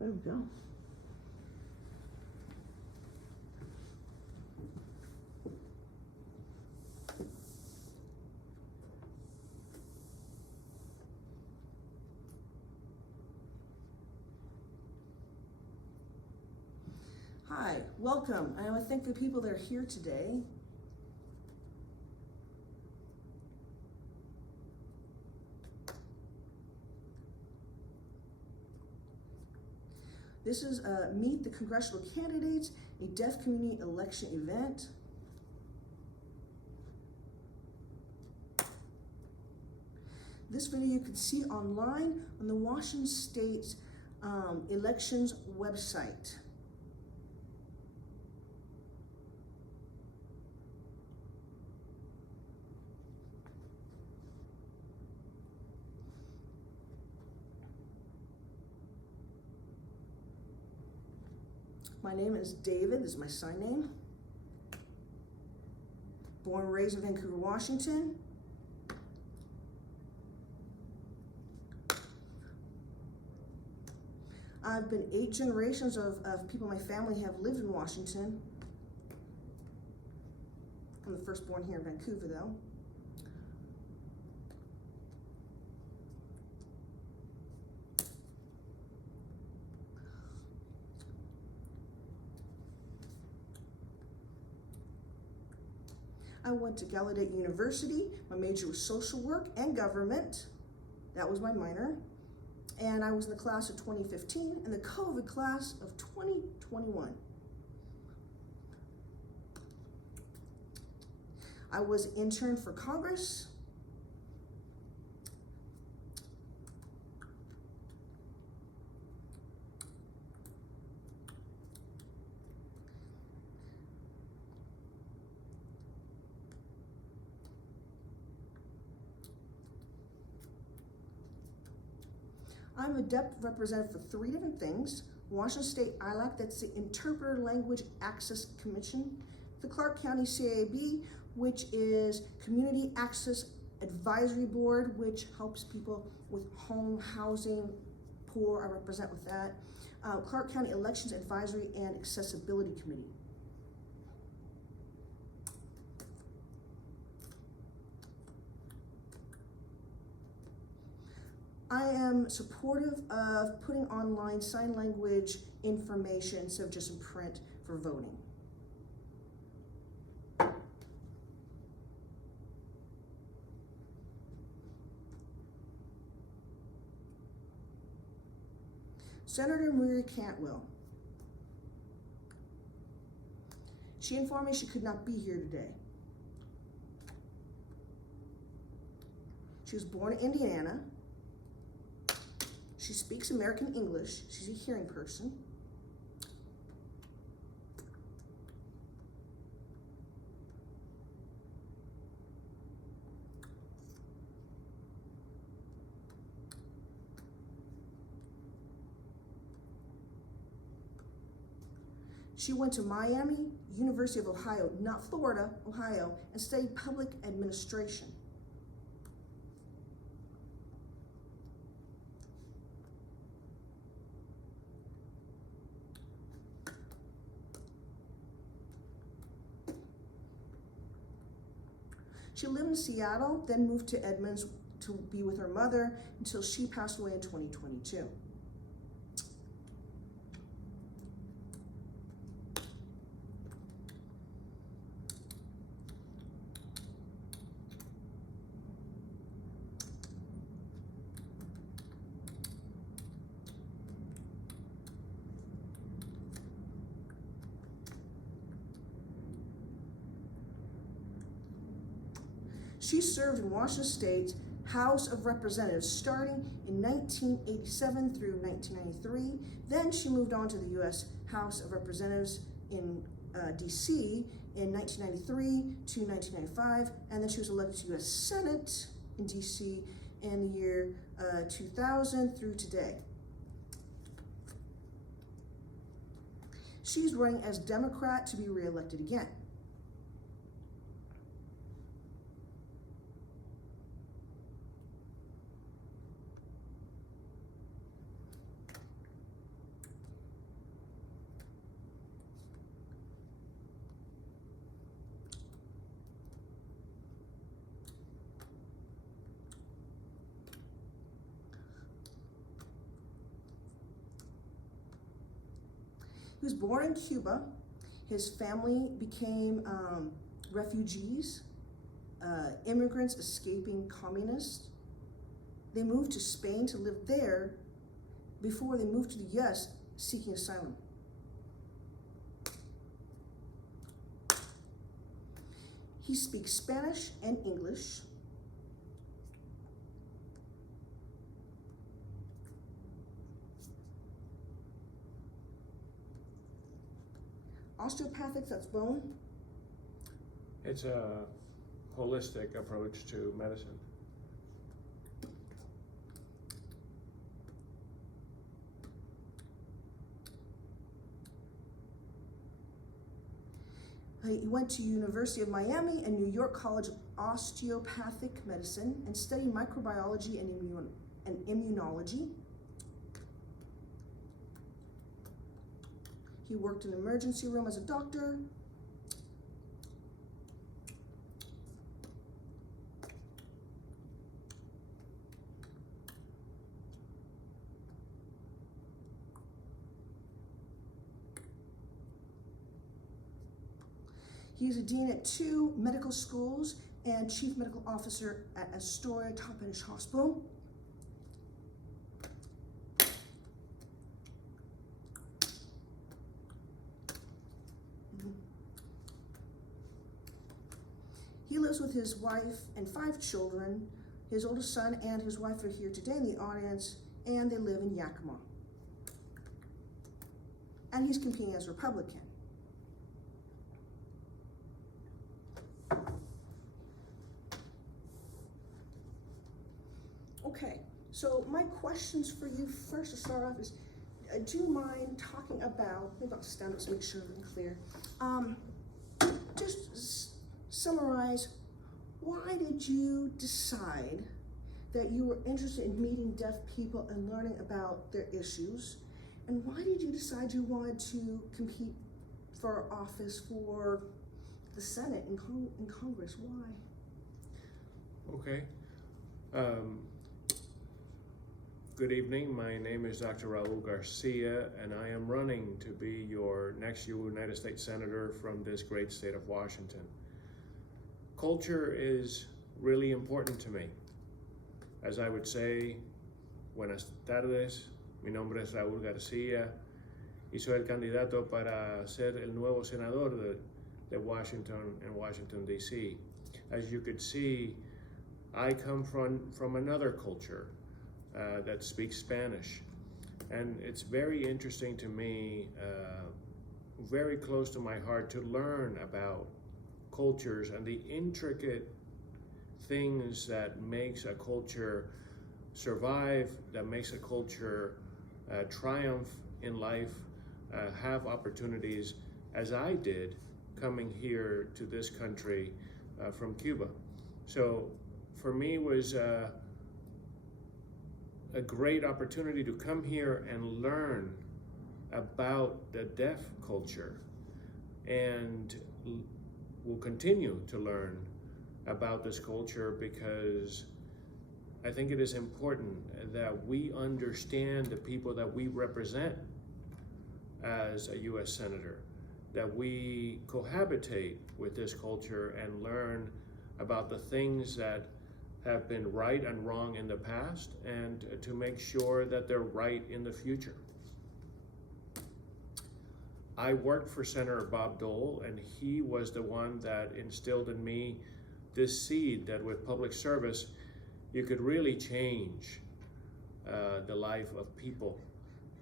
There we go. Hi, welcome. I want to thank the people that are here today. This is Meet the Congressional Candidates, a deaf community election event. This video you can see online on the Washington State elections website. My name is David, this is my sign name. Born and raised in Vancouver, Washington. I've been 8 generations of people in my family have lived in Washington. I'm the first born here in Vancouver though. I went to Gallaudet University. My major was social work and government. That was my minor. And I was in the class of 2015 and the COVID class of 2021. I was intern for Congress. I'm a deaf representative for 3 different things. Washington State ILAC, that's the Interpreter Language Access Commission. The Clark County CAB, which is Community Access Advisory Board, which helps people with home, housing, poor, I represent with that. Clark County Elections Advisory and Accessibility Committee. I am supportive of putting online sign language information instead of just in print for voting. Senator Maria Cantwell. She informed me she could not be here today. She was born in Indiana. She speaks American English. She's a hearing person. She went to Miami, University of Ohio, not Florida, Ohio, and studied public administration. She lived in Seattle, then moved to Edmonds to be with her mother until she passed away in 2022. She served in Washington State's House of Representatives starting in 1987 through 1993. Then she moved on to the U.S. House of Representatives in D.C. in 1993 to 1995, and then she was elected to U.S. Senate in D.C. in the year 2000 through today. She's running as Democrat to be reelected again. He was born in Cuba. His family became refugees, immigrants escaping communists. They moved to Spain to live there before they moved to the US seeking asylum. He speaks Spanish and English. Osteopathic, that's bone. It's a holistic approach to medicine. He went to University of Miami and New York College of Osteopathic Medicine and studied microbiology and immunology. He worked in the emergency room as a doctor. He is a dean at 2 medical schools and chief medical officer at Astoria Toppenish Hospital. He lives with his wife and 5 children. His oldest son and his wife are here today in the audience, and they live in Yakima. And he's competing as Republican. Okay, so my questions for you first to start off is, do you mind talking about, maybe I'll stand up to make sure I'm clear. Just summarize, why did you decide that you were interested in meeting deaf people and learning about their issues? And why did you decide you wanted to compete for office for the Senate in Congress? Why? Okay. Good evening. My name is Dr. Raul Garcia, and I am running to be your next United States Senator from this great state of Washington. Culture is really important to me. As I would say, buenas tardes, mi nombre es Raul Garcia y soy el candidato para ser el nuevo senador de Washington and Washington, D.C. As you could see, I come from another culture that speaks Spanish. And it's very interesting to me, very close to my heart, to learn about cultures and the intricate things that makes a culture survive, that makes a culture triumph in life, have opportunities, as I did coming here to this country from Cuba. So for me it was a great opportunity to come here and learn about the deaf culture, and will continue to learn about this culture because I think it is important that we understand the people that we represent as a U.S. Senator, that we cohabitate with this culture and learn about the things that have been right and wrong in the past, and to make sure that they're right in the future. I worked for Senator Bob Dole, and he was the one that instilled in me this seed that with public service, you could really change the life of people.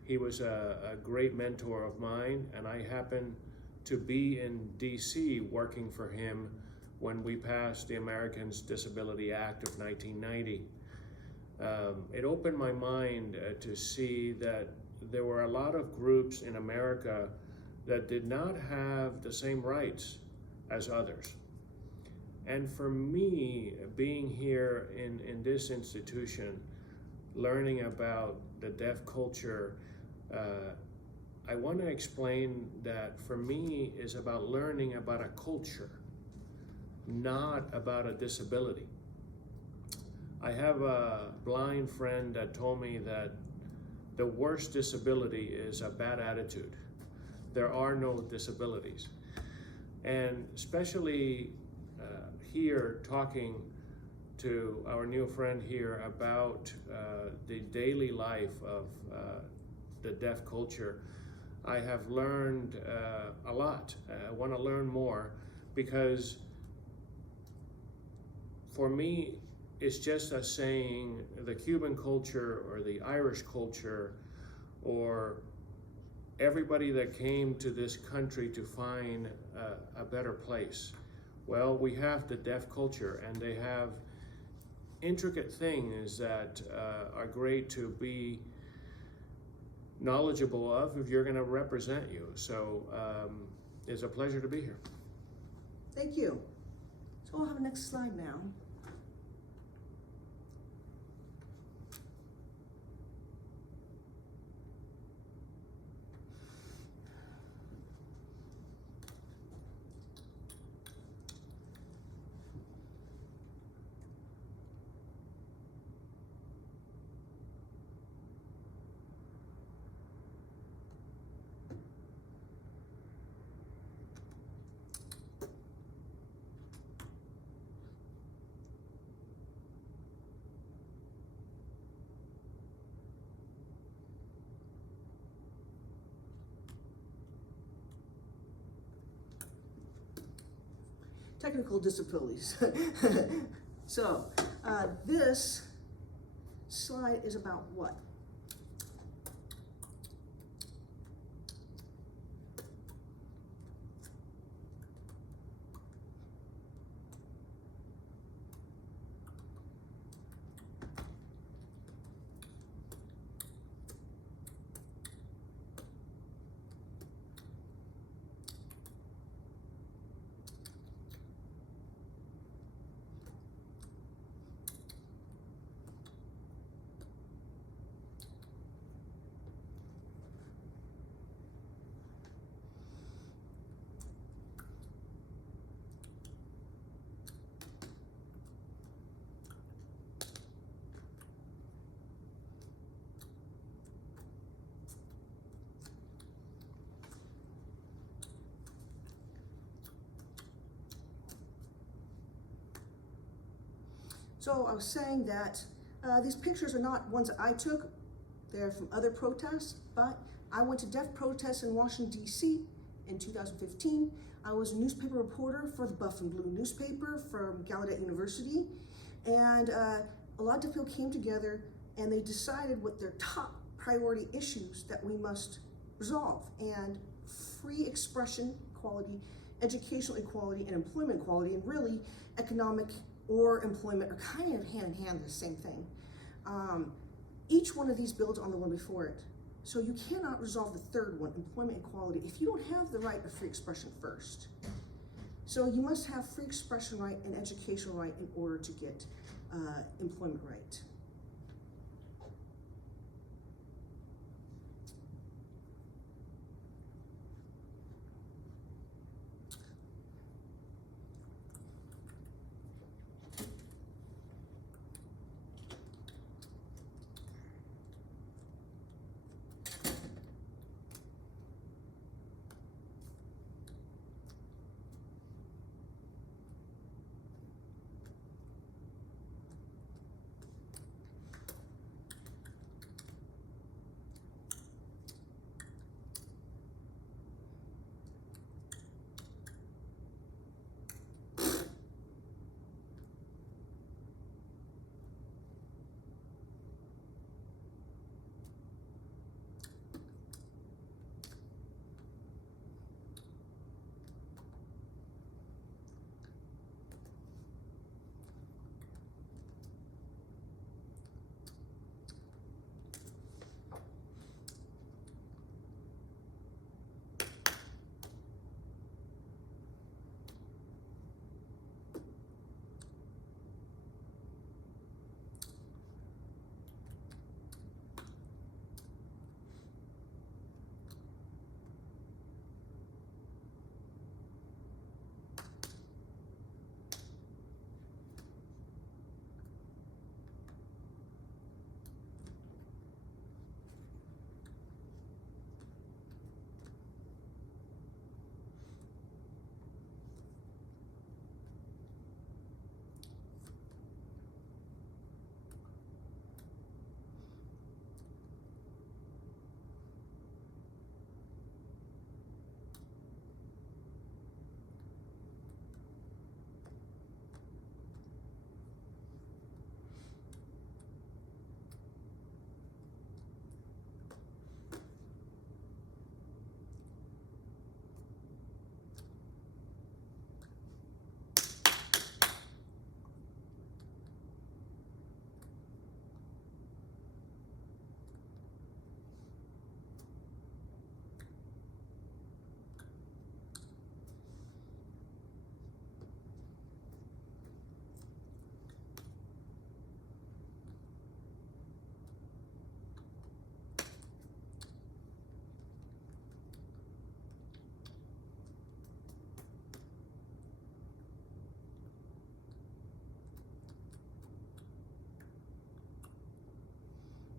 He was a great mentor of mine, and I happened to be in D.C. working for him when we passed the Americans Disability Act of 1990. It opened my mind to see that there were a lot of groups in America that did not have the same rights as others. And for me, being here in this institution, learning about the deaf culture, I want to explain that for me is about learning about a culture, not about a disability. I have a blind friend that told me that the worst disability is a bad attitude. there are no disabilities. And especially here, talking to our new friend here about the daily life of the deaf culture, I have learned a lot. I want to learn more, because for me, it's just as saying the Cuban culture or the Irish culture or everybody that came to this country to find a better place. Well, we have the deaf culture, and they have intricate things that are great to be knowledgeable of if you're going to represent you. So it's a pleasure to be here. Thank you. So we'll have a next slide now. Technical disabilities. So this slide is about what? So I was saying that these pictures are not ones that I took. They're from other protests, but I went to deaf protests in Washington, D.C. in 2015. I was a newspaper reporter for the Buff and Blue newspaper from Gallaudet University. And a lot of deaf people came together and they decided what their top priority issues that we must resolve. And free expression equality, educational equality, and employment equality, and really economic or employment are kind of hand in hand the same thing. Each one of these builds on the one before it. So you cannot resolve the third one, employment equality, if you don't have the right of free expression first. So you must have free expression right and educational right in order to get employment right.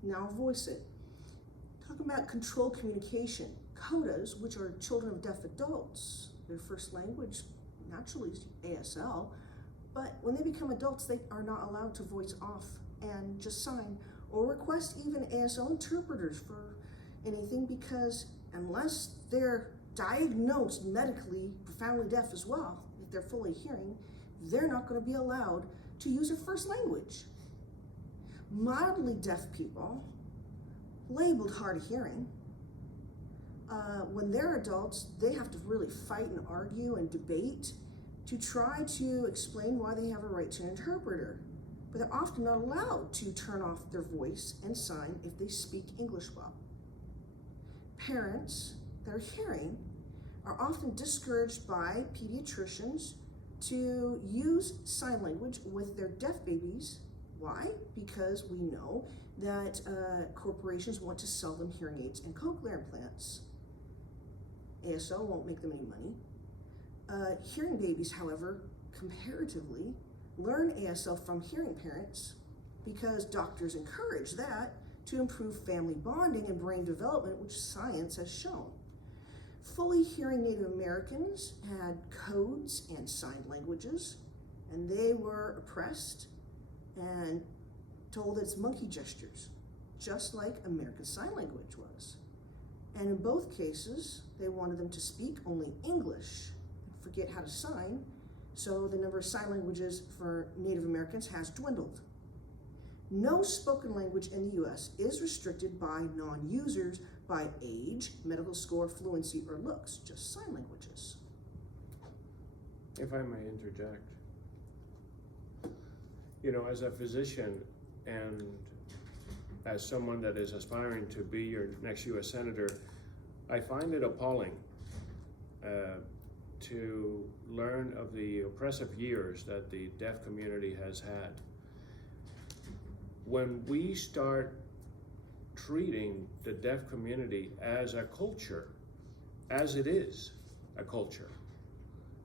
Now voice it. Talking about controlled communication. CODAs, which are children of deaf adults, their first language naturally is ASL, but when they become adults, they are not allowed to voice off and just sign or request even ASL interpreters for anything, because unless they're diagnosed medically profoundly deaf as well, if they're fully hearing, they're not going to be allowed to use their first language. Mildly deaf people, labeled hard of hearing, when they're adults, they have to really fight and argue and debate to try to explain why they have a right to an interpreter. But they're often not allowed to turn off their voice and sign if they speak English well. Parents that are hearing are often discouraged by pediatricians to use sign language with their deaf babies. Why? Because we know that corporations want to sell them hearing aids and cochlear implants. ASL won't make them any money. Hearing babies, however, comparatively, learn ASL from hearing parents because doctors encourage that to improve family bonding and brain development, which science has shown. Fully hearing Native Americans had codes and sign languages, and they were oppressed and told that it's monkey gestures, just like American Sign Language was. And in both cases, they wanted them to speak only English and forget how to sign, so the number of sign languages for Native Americans has dwindled. No spoken language in the US is restricted by non-users by age, medical score, fluency, or looks, just sign languages. If I may interject, you know, as a physician and as someone that is aspiring to be your next US Senator, I find it appalling to learn of the oppressive years that the deaf community has had. When we start treating the deaf community as a culture, as it is a culture,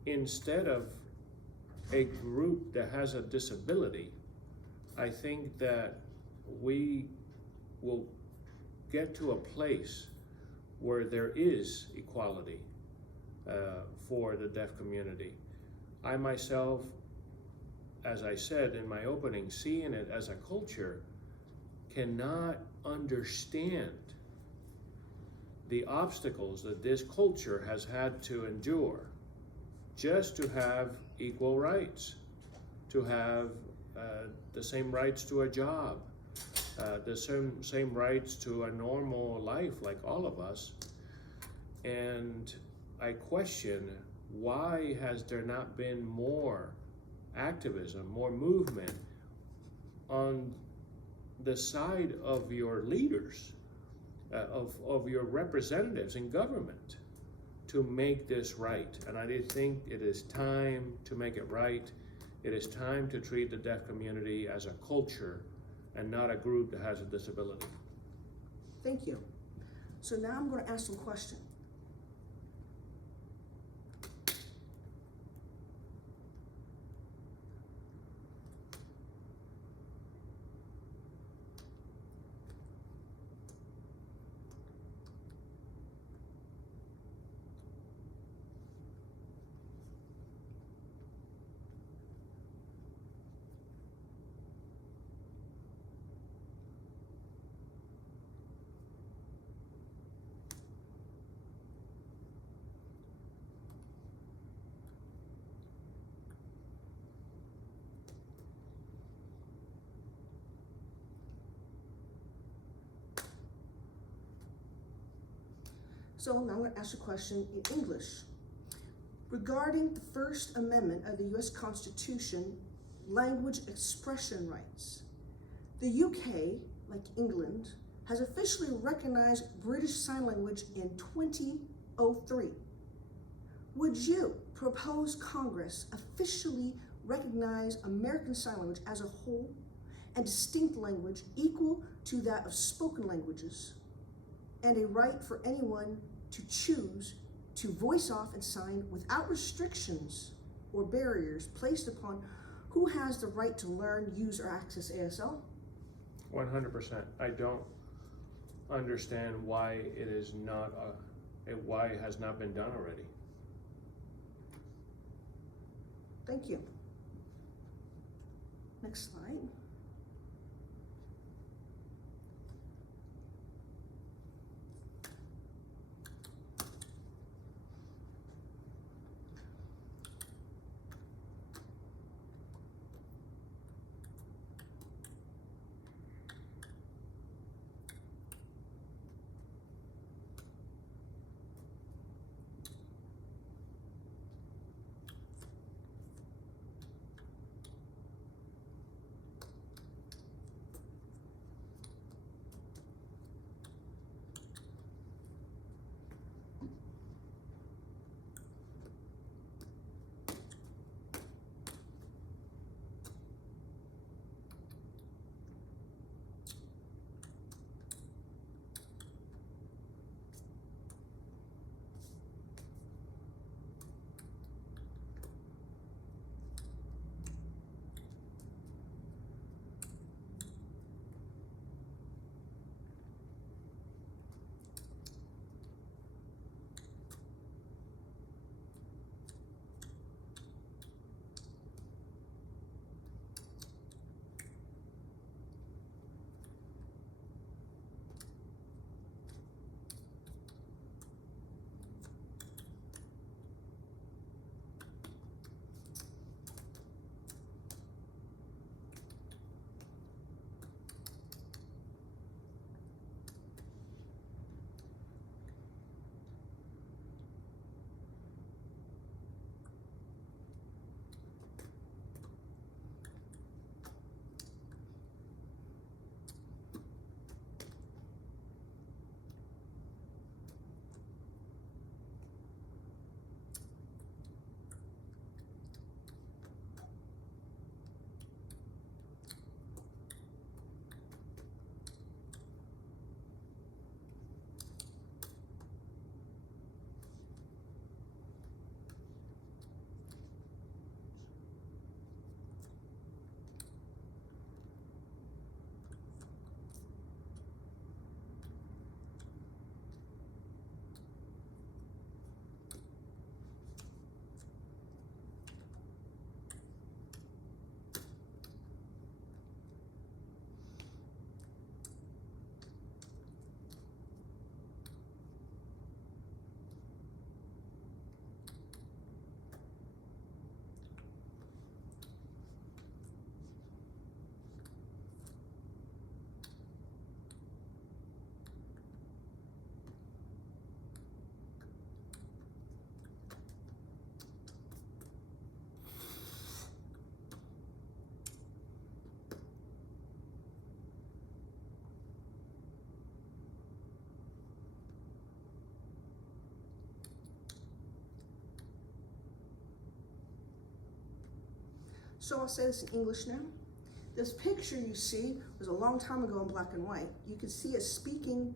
instead of a group that has a disability, I think that we will get to a place where there is equality for the deaf community. I myself, as I said in my opening, seeing it as a culture, cannot understand the obstacles that this culture has had to endure just to have equal rights, to have the same rights to a job, the same rights to a normal life like all of us. And I question, why has there not been more activism, more movement on the side of your leaders, of your representatives in government to make this right? And I think it is time to make it right. It is time to treat the deaf community as a culture and not a group that has a disability. Thank you. So now I'm going to ask some questions. So now I'm going to ask a question in English. Regarding the First Amendment of the US Constitution, language expression rights, the UK, like England, has officially recognized British Sign Language in 2003. Would you propose Congress officially recognize American Sign Language as a whole and distinct language equal to that of spoken languages, and a right for anyone to choose to voice off and sign without restrictions or barriers placed upon who has the right to learn, use, or access ASL? 100%. I don't understand why it is not why it has not been done already. Thank you. Next slide. So I'll say this in English now. This picture you see was a long time ago in black and white. You can see a speaking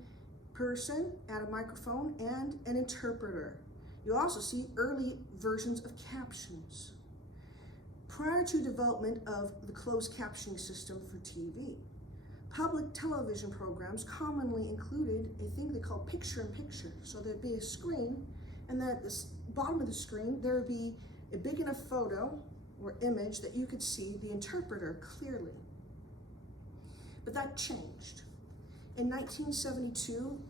person at a microphone and an interpreter. You also see early versions of captions. Prior to development of the closed captioning system for TV, public television programs commonly included a thing they call picture-in-picture. So there'd be a screen, and then at the bottom of the screen, there would be a big enough photo or image that you could see the interpreter clearly. But that changed. In 1972,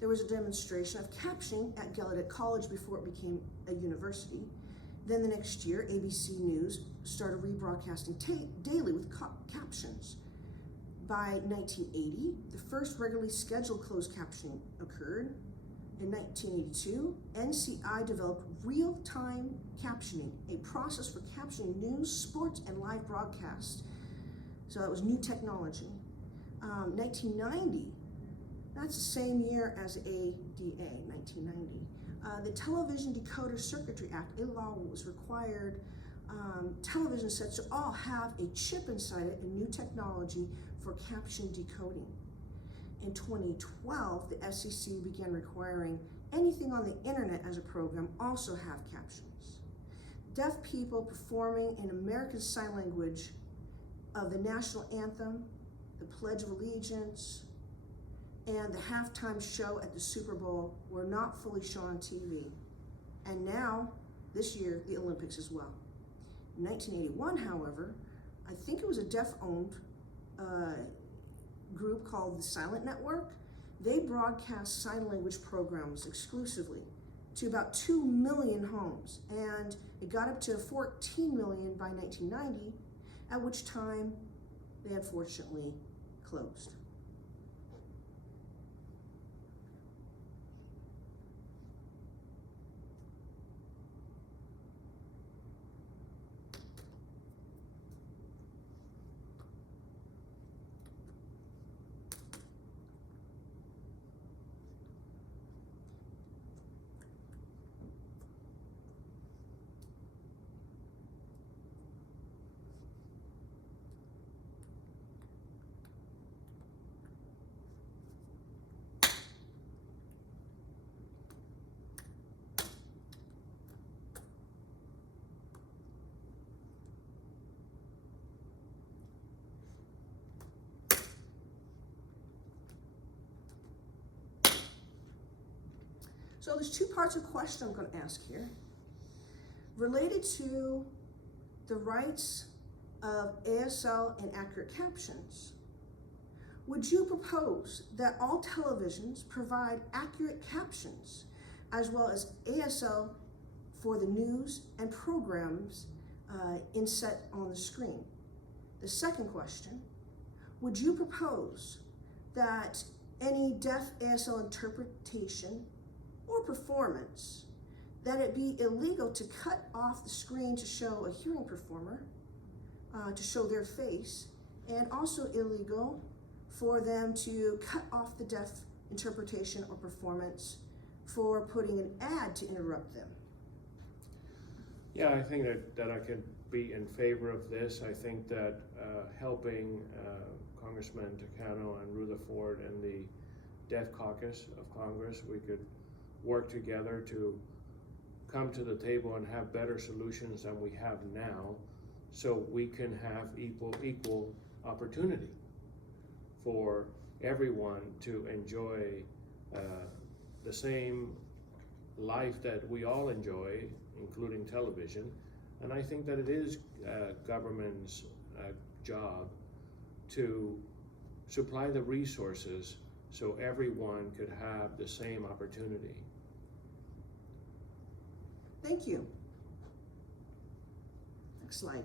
there was a demonstration of captioning at Gallaudet College before it became a university. Then the next year, ABC News started rebroadcasting daily with captions. By 1980, the first regularly scheduled closed captioning occurred. In 1982, NCI developed real-time captioning, a process for captioning news, sports, and live broadcasts. So that was new technology. 1990, that's the same year as ADA, 1990. The Television Decoder Circuitry Act, a law was required television sets to all have a chip inside it, a new technology for caption decoding. In 2012, the FCC began requiring anything on the internet as a program also have captions. Deaf people performing in American Sign Language of the national anthem, the Pledge of Allegiance, and the halftime show at the Super Bowl were not fully shown on TV. And now, this year, the Olympics as well. In 1981, however, I think it was a deaf-owned group called the Silent Network. They broadcast sign language programs exclusively to about 2 million homes, and it got up to 14 million by 1990, at which time they unfortunately closed. So there's two parts of question I'm going to ask here. Related to the rights of ASL and accurate captions, would you propose that all televisions provide accurate captions as well as ASL for the news and programs inset on the screen? The second question, would you propose that any deaf ASL interpretation or performance, that it be illegal to cut off the screen to show a hearing performer, to show their face, and also illegal for them to cut off the deaf interpretation or performance for putting an ad to interrupt them? Yeah, I think that I could be in favor of this. I think that helping Congressman Takano and Rutherford and the Deaf Caucus of Congress, we could work together to come to the table and have better solutions than we have now, so we can have equal opportunity for everyone to enjoy the same life that we all enjoy, including television. And I think that it is government's job to supply the resources so everyone could have the same opportunity. Thank you. Next slide.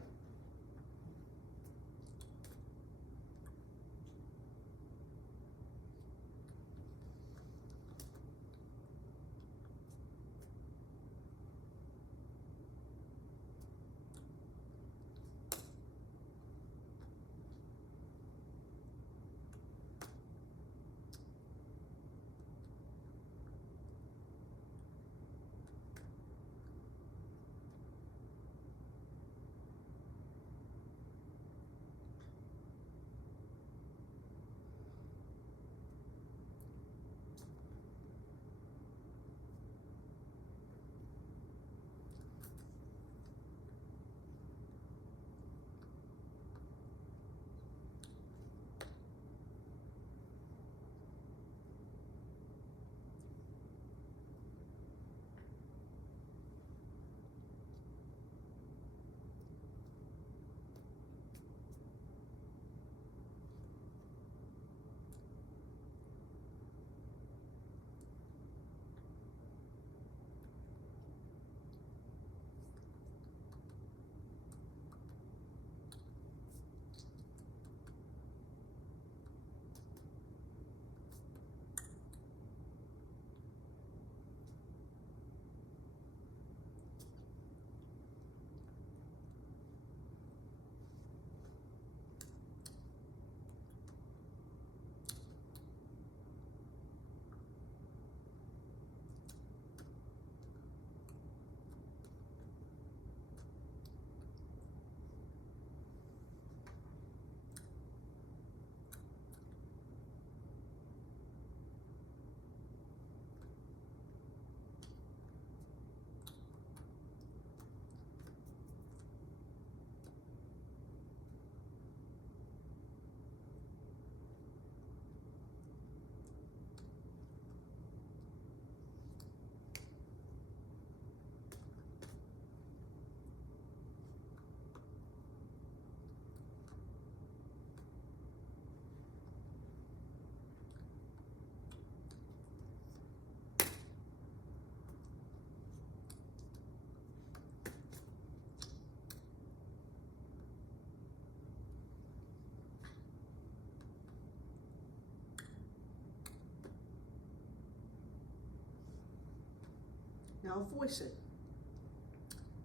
Now voice it.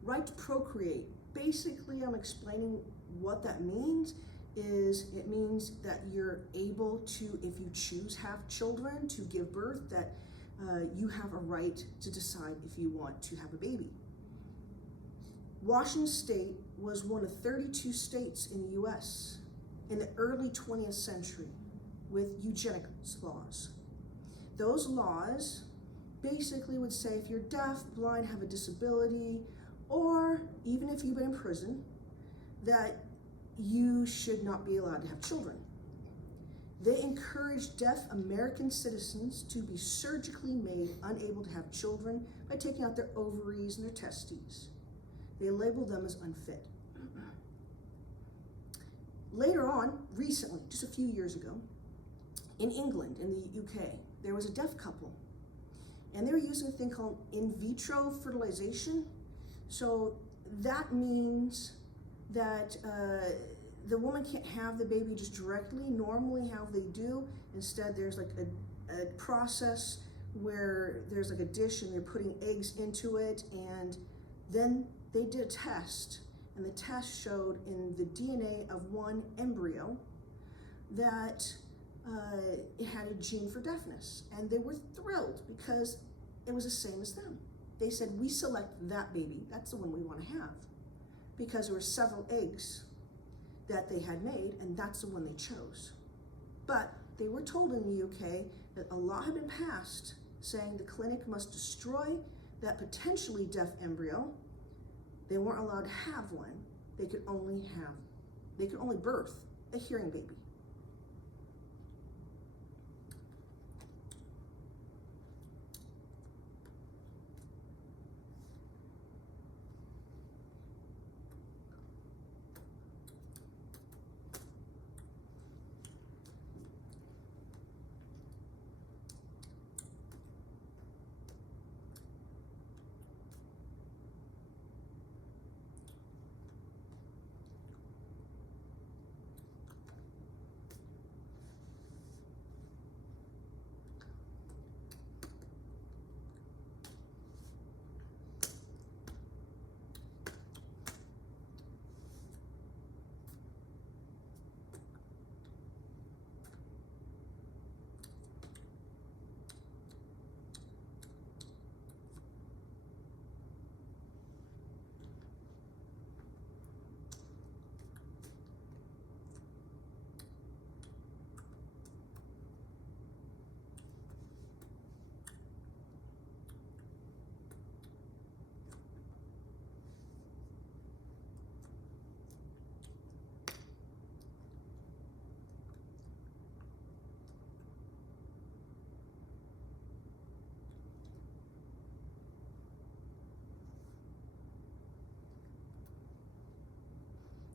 Right to procreate. Basically, I'm explaining what that means. It means that you're able to, if you choose have children, to give birth, that you have a right to decide if you want to have a baby. Washington State was one of 32 states in the US in the early 20th century with eugenics laws. Those laws basically would say if you're deaf, blind, have a disability, or even if you've been in prison, that you should not be allowed to have children. They encouraged deaf American citizens to be surgically made unable to have children by taking out their ovaries and their testes. They labeled them as unfit. Later on, recently, just a few years ago, in England, in the UK, there was a deaf couple, and they were using a thing called in vitro fertilization. So that means that the woman can't have the baby just directly, normally how they do. Instead, there's like a process where there's like a dish and they're putting eggs into it, and then they did a test, and the test showed in the DNA of one embryo that it had a gene for deafness, and they were thrilled because it was the same as them. They said, we select that baby, that's the one we want to have, because there were several eggs that they had made, and that's the one they chose. But they were told in the UK that a law had been passed saying the clinic must destroy that potentially deaf embryo. They weren't allowed to have one. They could only birth a hearing baby.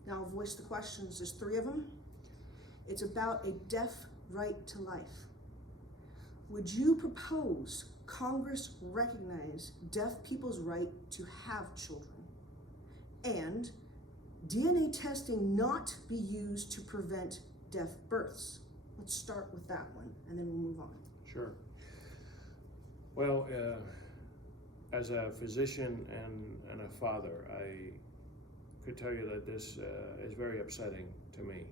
Now I'll voice the questions. There's 3 of them. It's about a deaf right to life. Would you propose Congress recognize deaf people's right to have children? And DNA testing not be used to prevent deaf births? Let's start with that one, and then we'll move on. Sure. Well, as a physician and a father, I could tell you that this is very upsetting to me.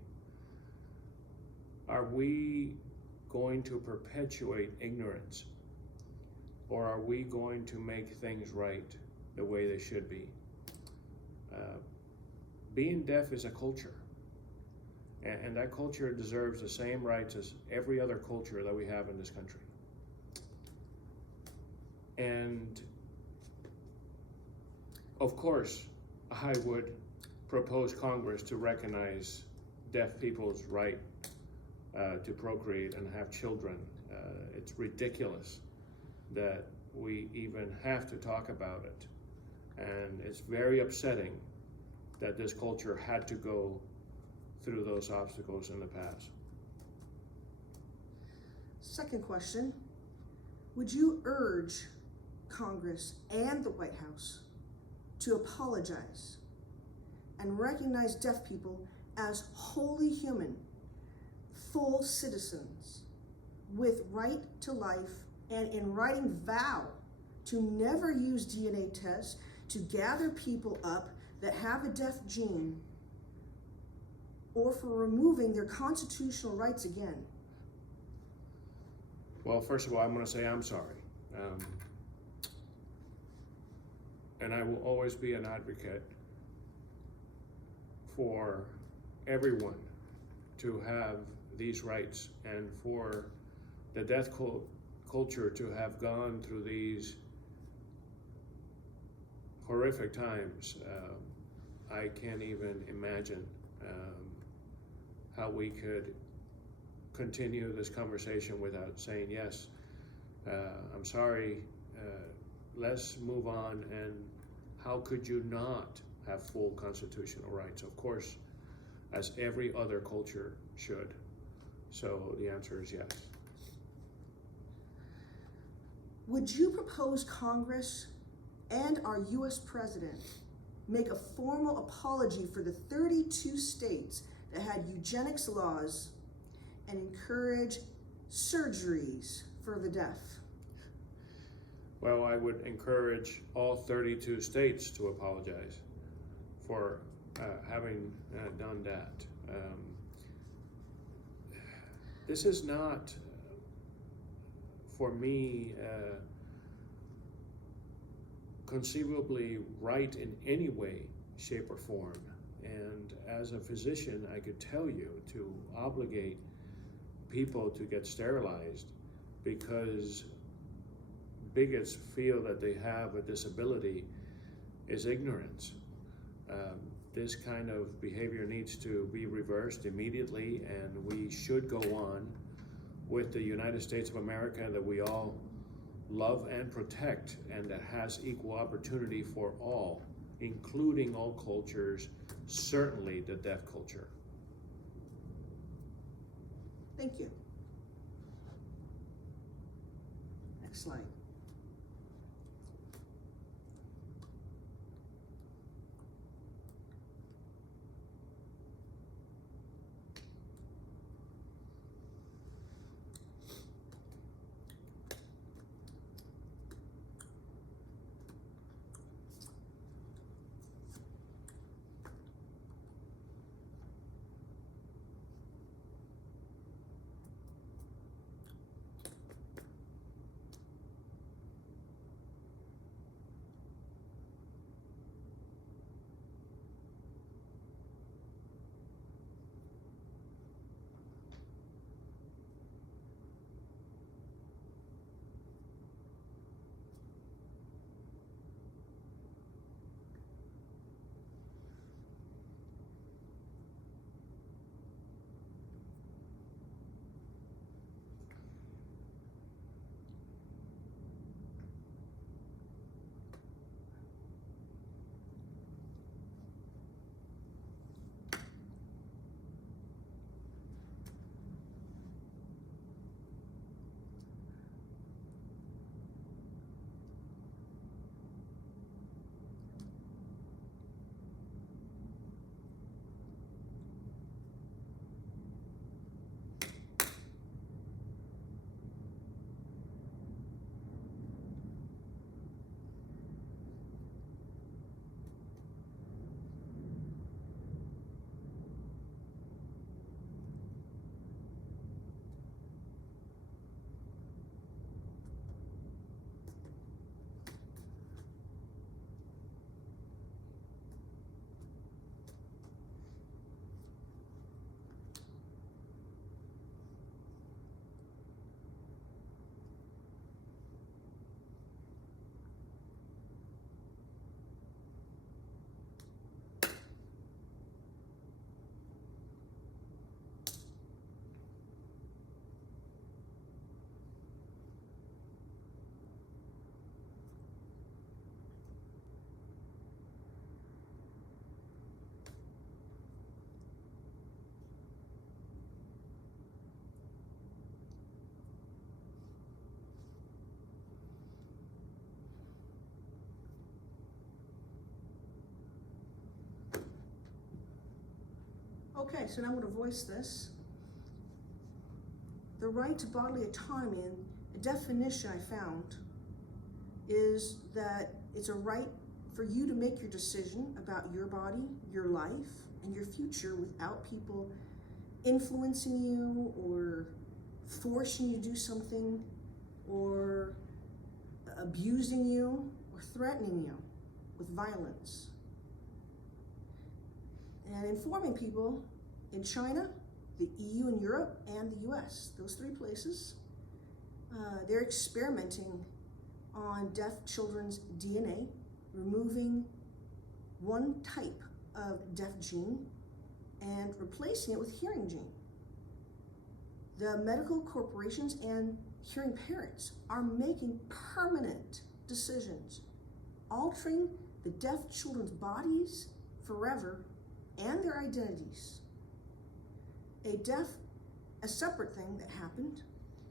Are we going to perpetuate ignorance, or are we going to make things right the way they should be? Being deaf is a culture, and that culture deserves the same rights as every other culture that we have in this country. And of course, I would propose Congress to recognize deaf people's right to procreate and have children. It's ridiculous that we even have to talk about it. And it's very upsetting that this culture had to go through those obstacles in the past. Second question, would you urge Congress and the White House to apologize and recognize deaf people as wholly human, full citizens with right to life, and in writing vow to never use DNA tests to gather people up that have a deaf gene, or for removing their constitutional rights again? Well, first of all, I'm going to say I'm sorry. And I will always be an advocate for everyone to have these rights, and for the deaf culture to have gone through these horrific times. I can't even imagine how we could continue this conversation without saying, yes, I'm sorry, let's move on, and how could you not have full constitutional rights? Of course, as every other culture should. So the answer is yes. Would you propose Congress and our US President make a formal apology for the 32 states that had eugenics laws and encourage surgeries for the deaf? Well, I would encourage all 32 states to apologize for having done that. This is not, for me, conceivably right in any way, shape, or form. And as a physician, I could tell you to obligate people to get sterilized because bigots feel that they have a disability is ignorance. This kind of behavior needs to be reversed immediately, and we should go on with the United States of America that we all love and protect, and that has equal opportunity for all, including all cultures, certainly the deaf culture. Thank you. Next slide. Okay, so now I'm going to voice this. The right to bodily autonomy, and a definition I found is that it's a right for you to make your decision about your body, your life, and your future without people influencing you or forcing you to do something or abusing you or threatening you with violence. And informing people in China, the EU and Europe, and the US, those three places, they're experimenting on deaf children's DNA, removing one type of deaf gene and replacing it with hearing gene. The medical corporations and hearing parents are making permanent decisions, altering the deaf children's bodies forever and their identities. A separate thing that happened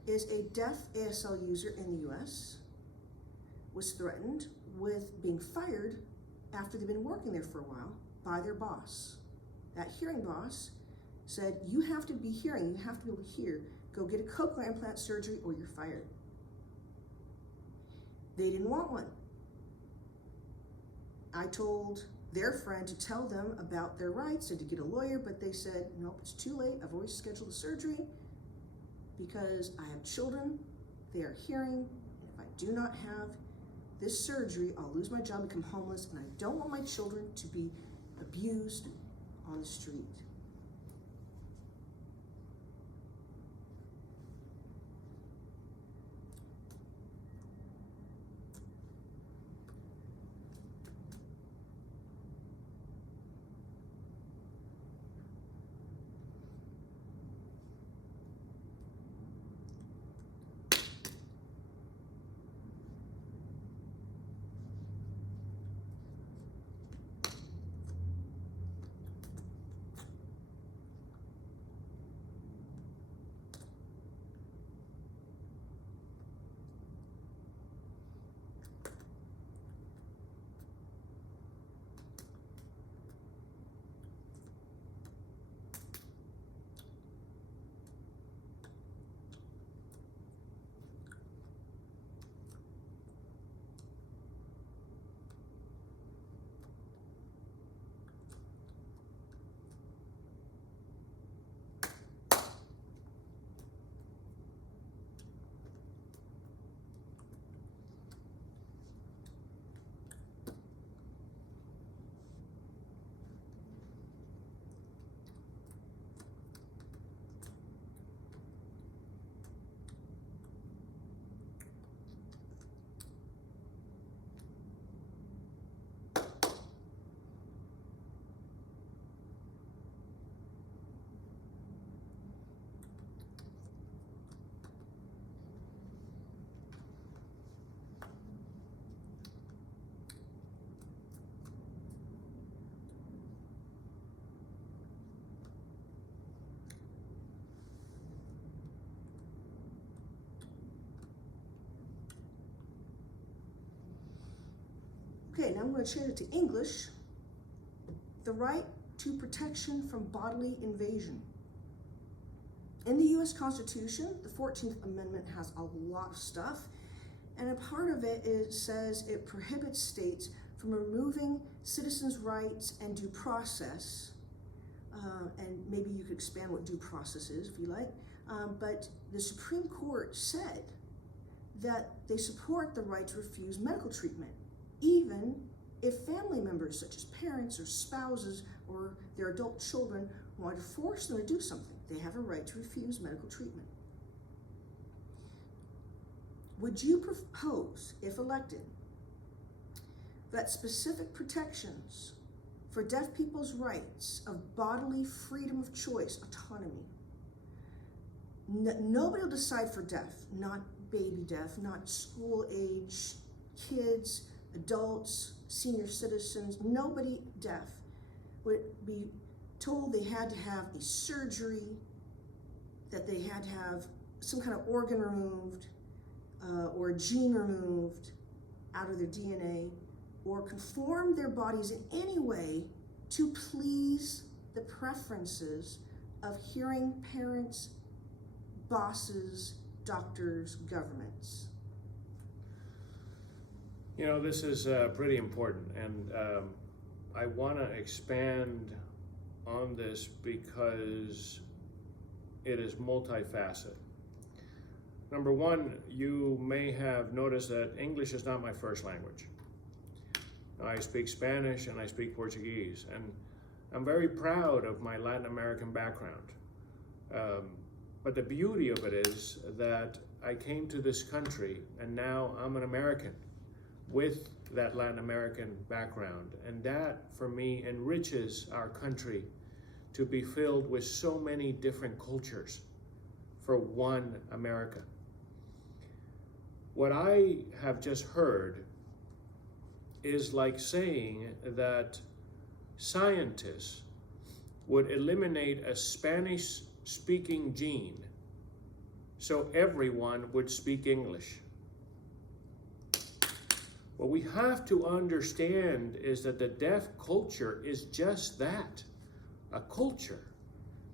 is a deaf ASL user in the US was threatened with being fired after they've been working there for a while by their boss. That hearing boss said, you have to be hearing, you have to be able to hear. Go get a cochlear implant surgery or you're fired. They didn't want one. I told their friend to tell them about their rights and to get a lawyer, but they said, nope, it's too late. I've already scheduled the surgery because I have children, they are hearing, and if I do not have this surgery, I'll lose my job, become homeless, and I don't want my children to be abused on the street. Okay, now I'm going to change it to English. The right to protection from bodily invasion. In the US Constitution, the 14th Amendment has a lot of stuff, and a part of it says it prohibits states from removing citizens' rights and due process, and maybe you could expand what due process is if you like, but the Supreme Court said that they support the right to refuse medical treatment, even if family members such as parents or spouses or their adult children want to force them to do something. They have a right to refuse medical treatment. Would you propose, if elected, that specific protections for deaf people's rights of bodily freedom of choice, autonomy? Nobody will decide for deaf, not baby deaf, not school age kids, adults, senior citizens. Nobody deaf would be told they had to have a surgery, that they had to have some kind of organ removed or a gene removed out of their DNA, or conform their bodies in any way to please the preferences of hearing parents, bosses, doctors, governments. You know, this is pretty important, and I want to expand on this because it is multifaceted. Number one, you may have noticed that English is not my first language. I speak Spanish and I speak Portuguese, and I'm very proud of my Latin American background. But the beauty of it is that I came to this country and now I'm an American with that Latin American background. And that, for me, enriches our country to be filled with so many different cultures for one America. What I have just heard is like saying that scientists would eliminate a Spanish-speaking gene so everyone would speak English. What we have to understand is that the deaf culture is just that, a culture,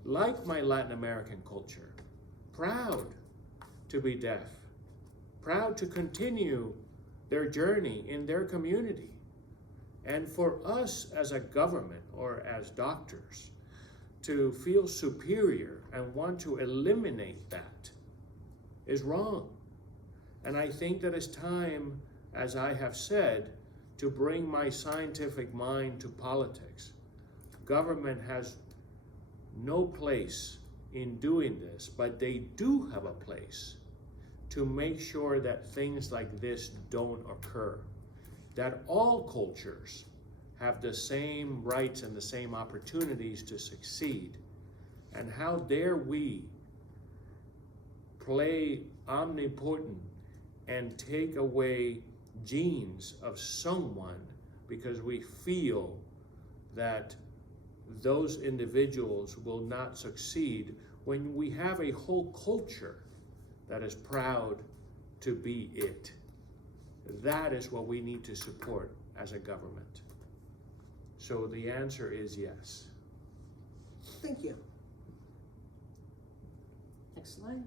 like my Latin American culture, proud to be deaf, proud to continue their journey in their community. And for us as a government or as doctors to feel superior and want to eliminate that is wrong. And I think that it's time, as I have said, to bring my scientific mind to politics. Government has no place in doing this, but they do have a place to make sure that things like this don't occur, that all cultures have the same rights and the same opportunities to succeed. And how dare we play omnipotent and take away genes of someone because we feel that those individuals will not succeed when we have a whole culture that is proud to be it. That is what we need to support as a government. So the answer is yes. Thank you. Next slide.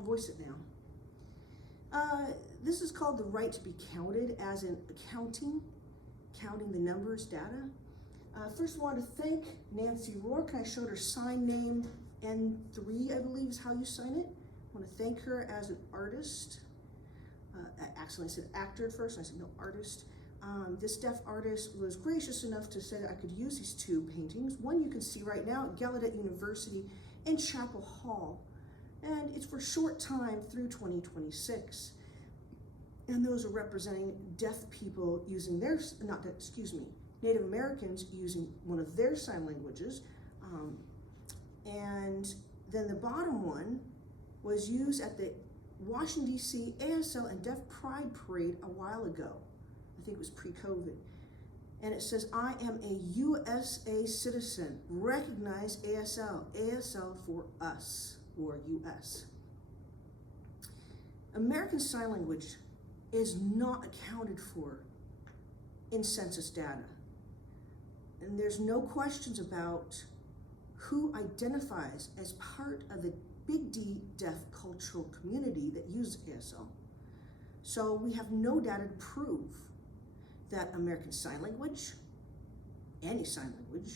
I'll voice it now. This is called the right to be counted, as in counting the numbers, data. First, I want to thank Nancy Rourke. I showed her sign name N3, I believe is how you sign it. I want to thank her as an artist. I accidentally said actor at first, and I said no, artist. This deaf artist was gracious enough to say that I could use these two paintings. One you can see right now at Gallaudet University in Chapel Hall, and it's for short time through 2026. And those are representing deaf people using their, Native Americans using one of their sign languages. And then the bottom one was used at the Washington, D.C. ASL and Deaf Pride Parade a while ago. I think it was pre-COVID. And it says, I am a USA citizen, recognize ASL, ASL for us, or US. American Sign Language is not accounted for in census data. And there's no questions about who identifies as part of the Big D deaf cultural community that uses ASL. So we have no data to prove that American Sign Language, any sign language,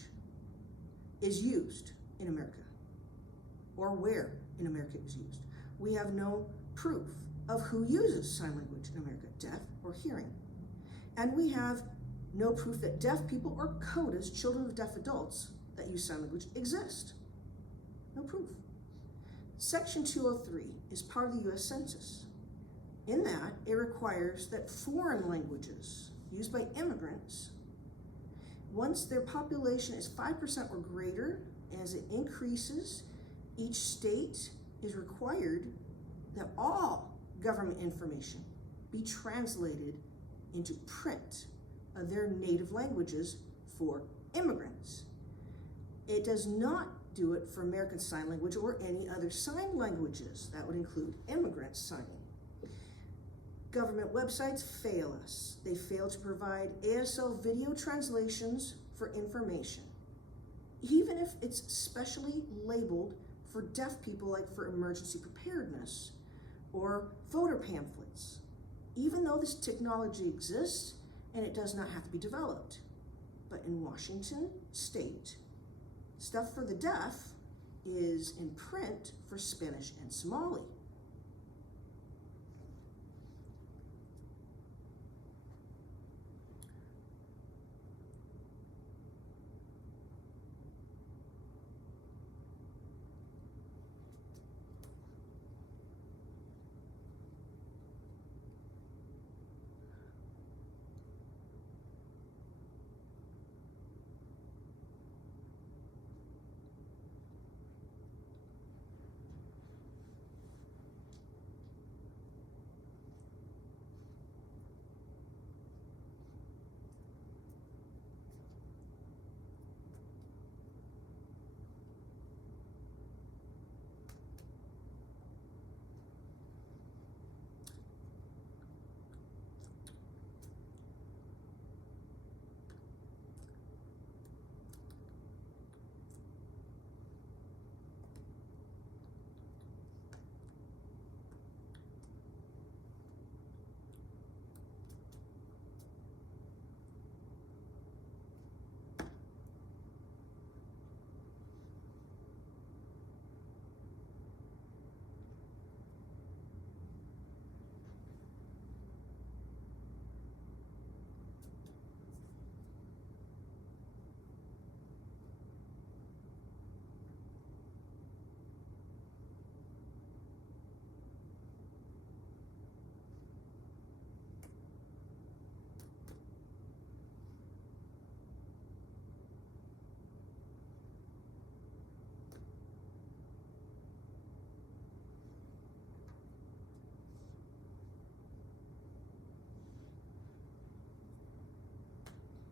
is used in America, or where in America it was used. We have no proof of who uses sign language in America, deaf or hearing. And we have no proof that deaf people or CODAs, children of deaf adults that use sign language, exist. No proof. Section 203 is part of the US Census. In that, it requires that foreign languages used by immigrants, once their population is 5% or greater, as it increases, each state is required that all government information be translated into print of their native languages for immigrants. It does not do it for American Sign Language or any other sign languages. That would include immigrants signing. Government websites fail us. They fail to provide ASL video translations for information, even if it's specially labeled for deaf people, like for emergency preparedness or voter pamphlets, even though this technology exists and it does not have to be developed. But in Washington State, stuff for the deaf is in print for Spanish and Somali.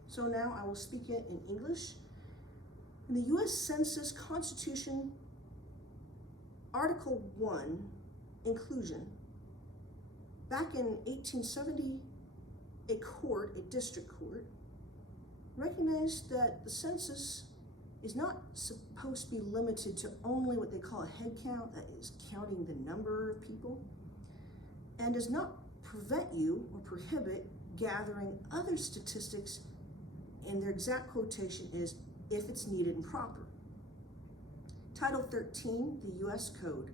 So now I will speak it in English. In the US Census Constitution, Article 1, inclusion, back in 1870, a district court, recognized that the census is not supposed to be limited to only what they call a head count, that is counting the number of people, and does not prevent you or prohibit gathering other statistics, and their exact quotation is, if it's needed and proper. Title 13, the US Code,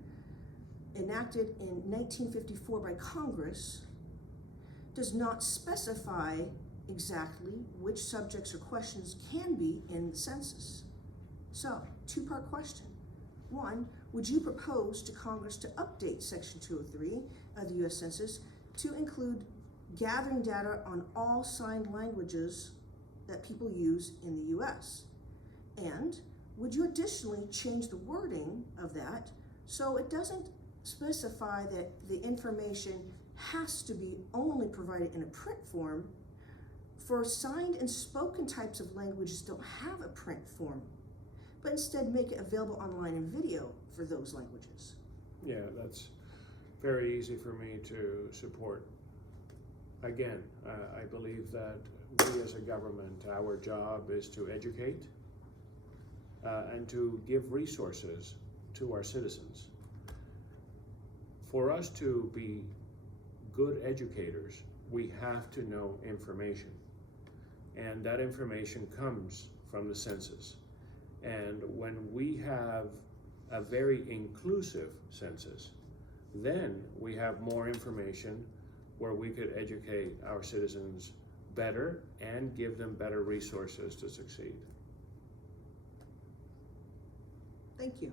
enacted in 1954 by Congress, does not specify exactly which subjects or questions can be in the census. So, two-part question. One, would you propose to Congress to update Section 203 of the US Census to include gathering data on all signed languages that people use in the US? And would you additionally change the wording of that so it doesn't specify that the information has to be only provided in a print form? For signed and spoken types of languages don't have a print form, but instead make it available online in video for those languages. Yeah, that's very easy for me to support. Again, I believe that we as a government, our job is to educate and to give resources to our citizens. For us to be good educators, we have to know information. And that information comes from the census. And when we have a very inclusive census, then we have more information where we could educate our citizens better and give them better resources to succeed. Thank you.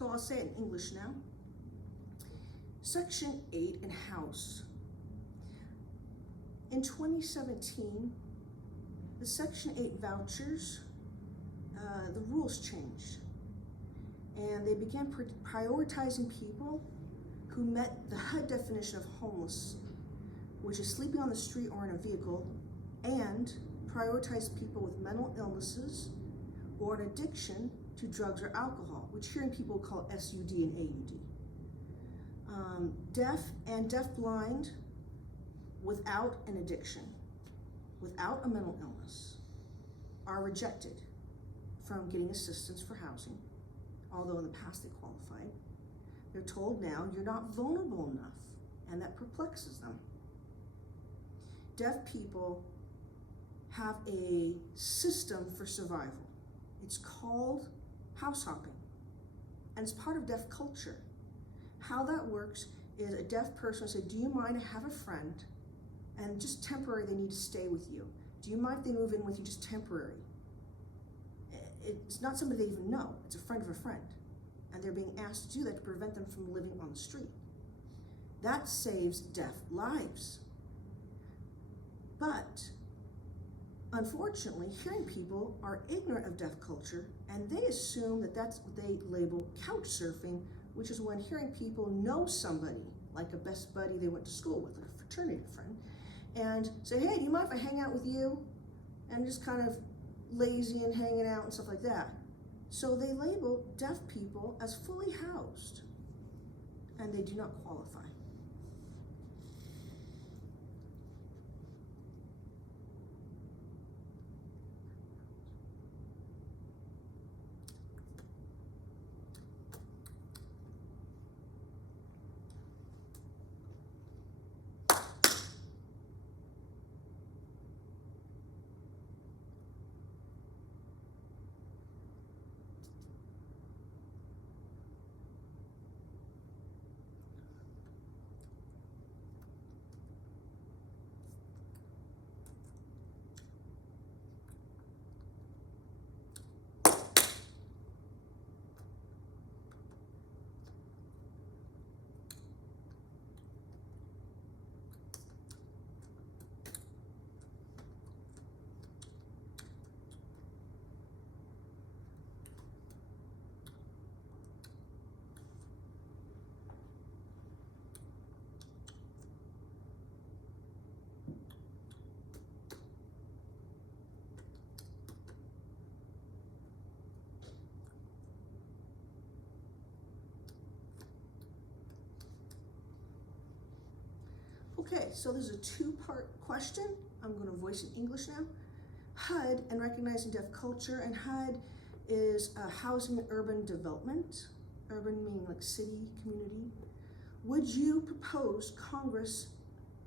So I'll say it in English now. Section 8 in House. In 2017, the Section 8 vouchers, the rules changed. And they began prioritizing people who met the HUD definition of homeless, which is sleeping on the street or in a vehicle, and prioritize people with mental illnesses or an addiction to drugs or alcohol, which hearing people call SUD and AUD. Deaf and deafblind without an addiction, without a mental illness, are rejected from getting assistance for housing, although in the past they qualified. They're told now you're not vulnerable enough, and that perplexes them. Deaf people have a system for survival. It's called house hopping, and it's part of deaf culture. How that works is a deaf person will say, do you mind, I have a friend, and just temporary, they need to stay with you. Do you mind if they move in with you just temporary? It's not somebody they even know, it's a friend of a friend. And they're being asked to do that to prevent them from living on the street. That saves deaf lives. But unfortunately, hearing people are ignorant of deaf culture, and they assume that that's what they label couch surfing, which is when hearing people know somebody, like a best buddy they went to school with, a fraternity friend, and say, hey, do you mind if I hang out with you? And just kind of lazy and hanging out and stuff like that. So they label deaf people as fully housed, and they do not qualify. Okay, so there's a two-part question. I'm going to voice in English now. HUD and recognizing deaf culture, and HUD is housing and urban development. Urban meaning like city, community. Would you propose Congress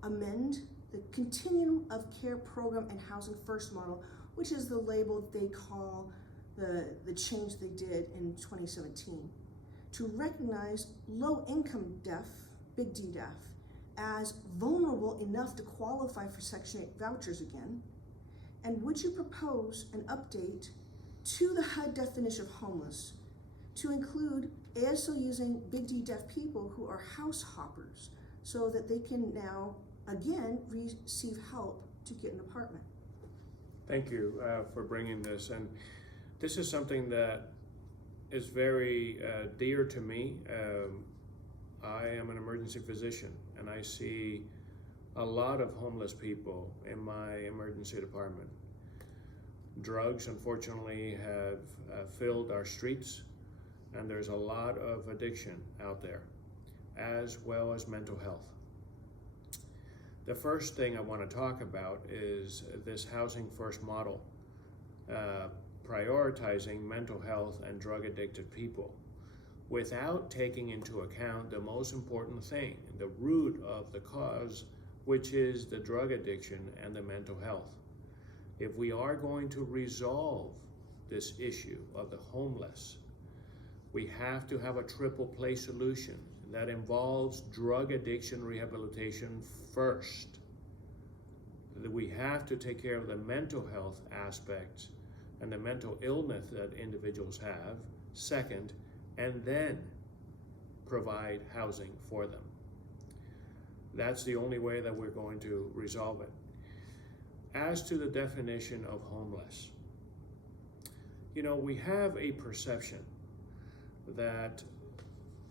amend the Continuum of Care Program and Housing First model, which is the label they call the change they did in 2017, to recognize low-income deaf, big D deaf, as vulnerable enough to qualify for Section 8 vouchers again? And would you propose an update to the HUD definition of homeless to include ASL using big D deaf people who are house hoppers so that they can now, again, receive help to get an apartment? Thank you for bringing this. And this is something that is very dear to me. I am an emergency physician, and I see a lot of homeless people in my emergency department. Drugs, unfortunately, have filled our streets, and there's a lot of addiction out there, as well as mental health. The first thing I want to talk about is this housing first model, prioritizing mental health and drug addicted people, without taking into account the most important thing, the root of the cause, which is the drug addiction and the mental health. If we are going to resolve this issue of the homeless, we have to have a triple play solution that involves drug addiction rehabilitation first. We have to take care of the mental health aspects and the mental illness that individuals have second, and then provide housing for them. That's the only way that we're going to resolve it. As to the definition of homeless, we have a perception that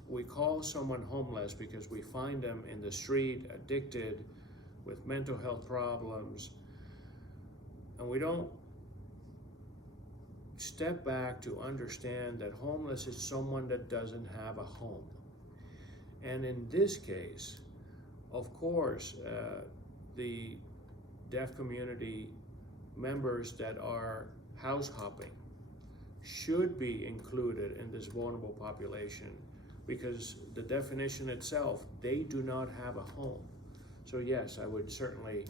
we call someone homeless because we find them in the street, addicted, with mental health problems, and we don't step back to understand that homeless is someone that doesn't have a home. And in this case, of course, the deaf community members that are house hopping should be included in this vulnerable population because the definition itself, they do not have a home. So yes, I would certainly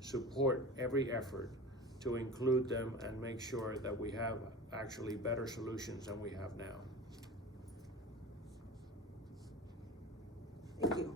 support every effort to include them and make sure that we have actually better solutions than we have now. Thank you.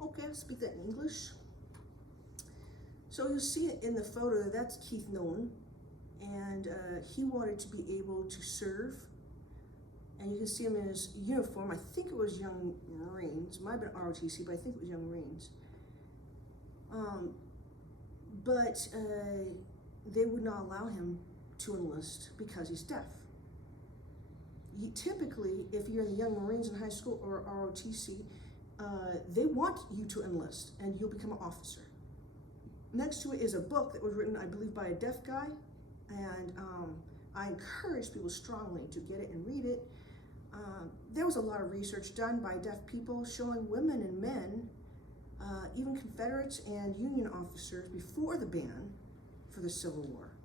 Okay, I'll speak that in English. So you'll see it in the photo, that's Keith Nolan, and he wanted to be able to serve, and you can see him in his uniform. I think it was Young Marines, might have been ROTC, but I think it was Young Marines. But they would not allow him to enlist because he's deaf. Typically, if you're in the Young Marines in high school or ROTC, they want you to enlist and you'll become an officer. Next to it is a book that was written, I believe, by a deaf guy, and I encourage people strongly to get it and read it. There was a lot of research done by deaf people showing women and men, even Confederates and Union officers before the ban for the Civil War,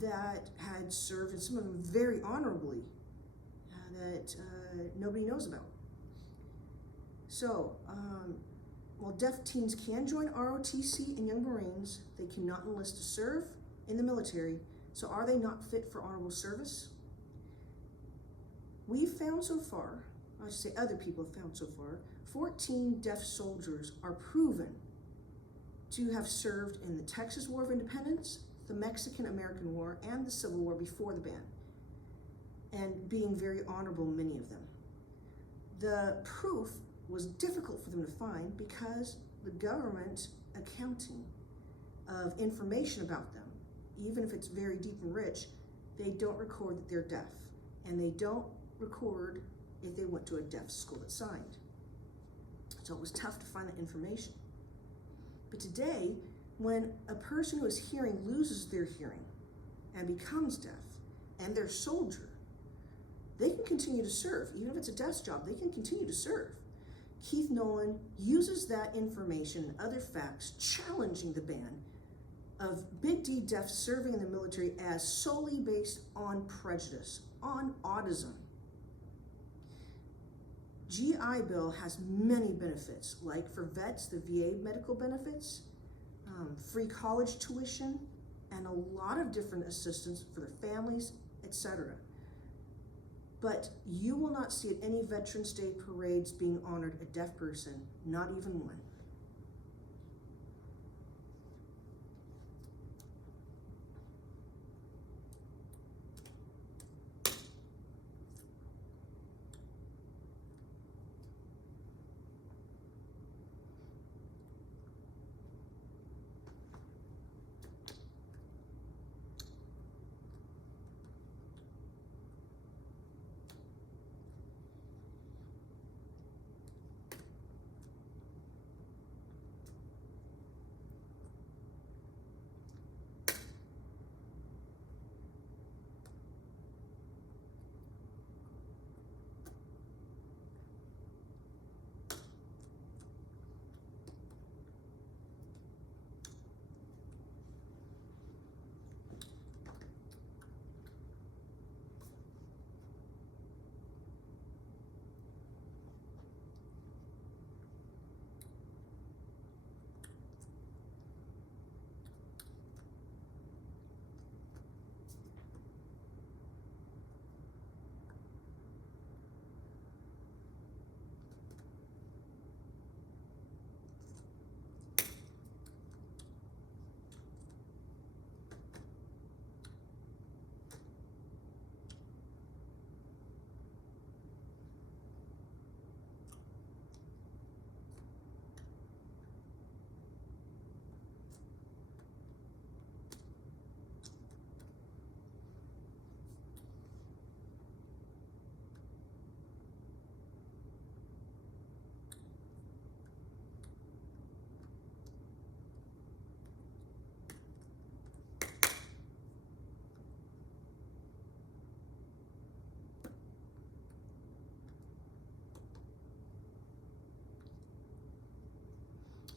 that had served, and some of them very honorably, that nobody knows about. So, while deaf teens can join ROTC and Young Marines, they cannot enlist to serve in the military. So are they not fit for honorable service? We've found so far, I should say other people have found so far, 14 deaf soldiers are proven to have served in the Texas War of Independence, the Mexican-American War, and the Civil War before the ban, and being very honorable, many of them. The proof was difficult for them to find because the government accounting of information about them, even if it's very deep and rich, they don't record that they're deaf, and they don't record if they went to a deaf school that signed. So it was tough to find that information. But today, when a person who is hearing loses their hearing and becomes deaf, and they're a soldier, they can continue to serve. Even if it's a desk job, they can continue to serve. Keith Nolan uses that information and other facts challenging the ban of Big D deaf serving in the military as solely based on prejudice, on autism. GI Bill has many benefits, like for vets, the VA medical benefits, free college tuition, and a lot of different assistance for their families, etc. But you will not see at any Veterans Day parades being honored a deaf person, not even one.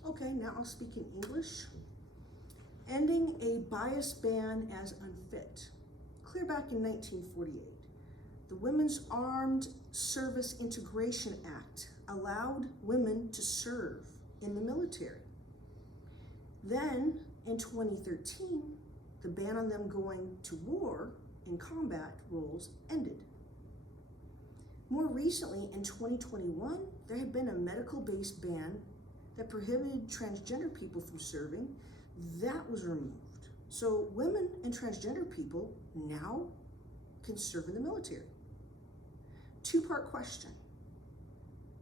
Okay, now I'll speak in English. Ending a bias ban as unfit. Clear back in 1948, the Women's Armed Service Integration Act allowed women to serve in the military. Then, in 2013, the ban on them going to war in combat roles ended. More recently, in 2021, there had been a medical-based ban that prohibited transgender people from serving. That was removed. So women and transgender people now can serve in the military. Two-part question.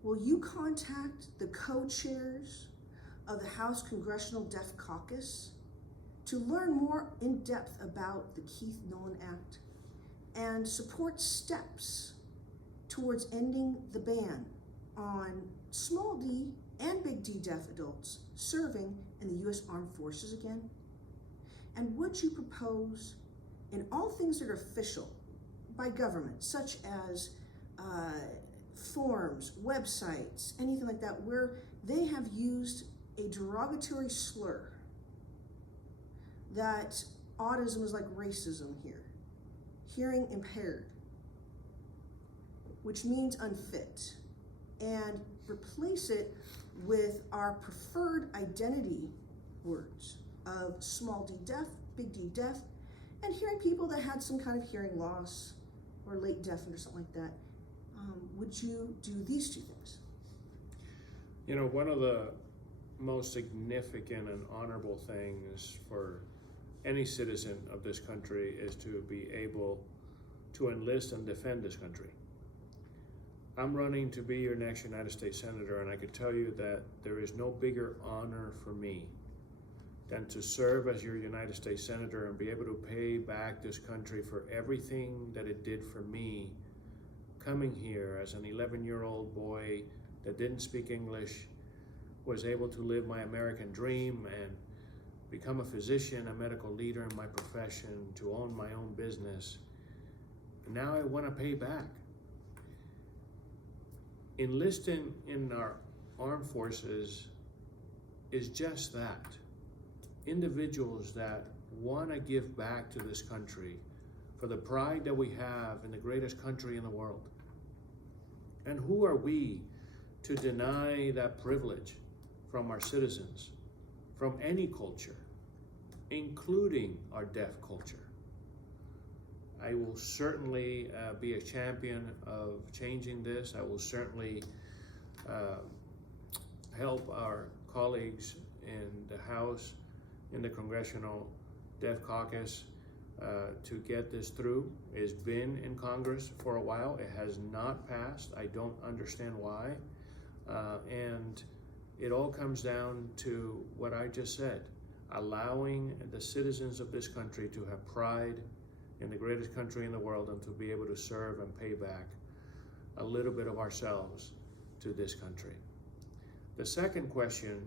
Will you contact the co-chairs of the House Congressional Deaf Caucus to learn more in depth about the Keith Nolan Act and support steps towards ending the ban on small d and big D deaf adults serving in the U.S. Armed Forces again? And would you propose in all things that are official by government, such as forms, websites, anything like that, where they have used a derogatory slur that autism is like racism here, hearing impaired? which means unfit, and replace it with our preferred identity words of small d deaf, big D deaf, and hearing people that had some kind of hearing loss or late deafness or something like that. Would you do these two things? You know, one of the most significant and honorable things for any citizen of this country is to be able to enlist and defend this country. I'm running to be your next United States Senator, and I can tell you that there is no bigger honor for me than to serve as your United States Senator and be able to pay back this country for everything that it did for me coming here as an 11-year-old boy that didn't speak English, was able to live my American dream and become a physician, a medical leader in my profession, to own my own business. Now I want to pay back. Enlisting in our armed forces is just that. Individuals that want to give back to this country for the pride that we have in the greatest country in the world. And who are we to deny that privilege from our citizens, from any culture, including our deaf culture? I will certainly be a champion of changing this. I will certainly help our colleagues in the House, in the Congressional Deaf Caucus, to get this through. It's been in Congress for a while. It has not passed. I don't understand why. And it all comes down to what I just said, allowing the citizens of this country to have pride in the greatest country in the world and to be able to serve and pay back a little bit of ourselves to this country. The second question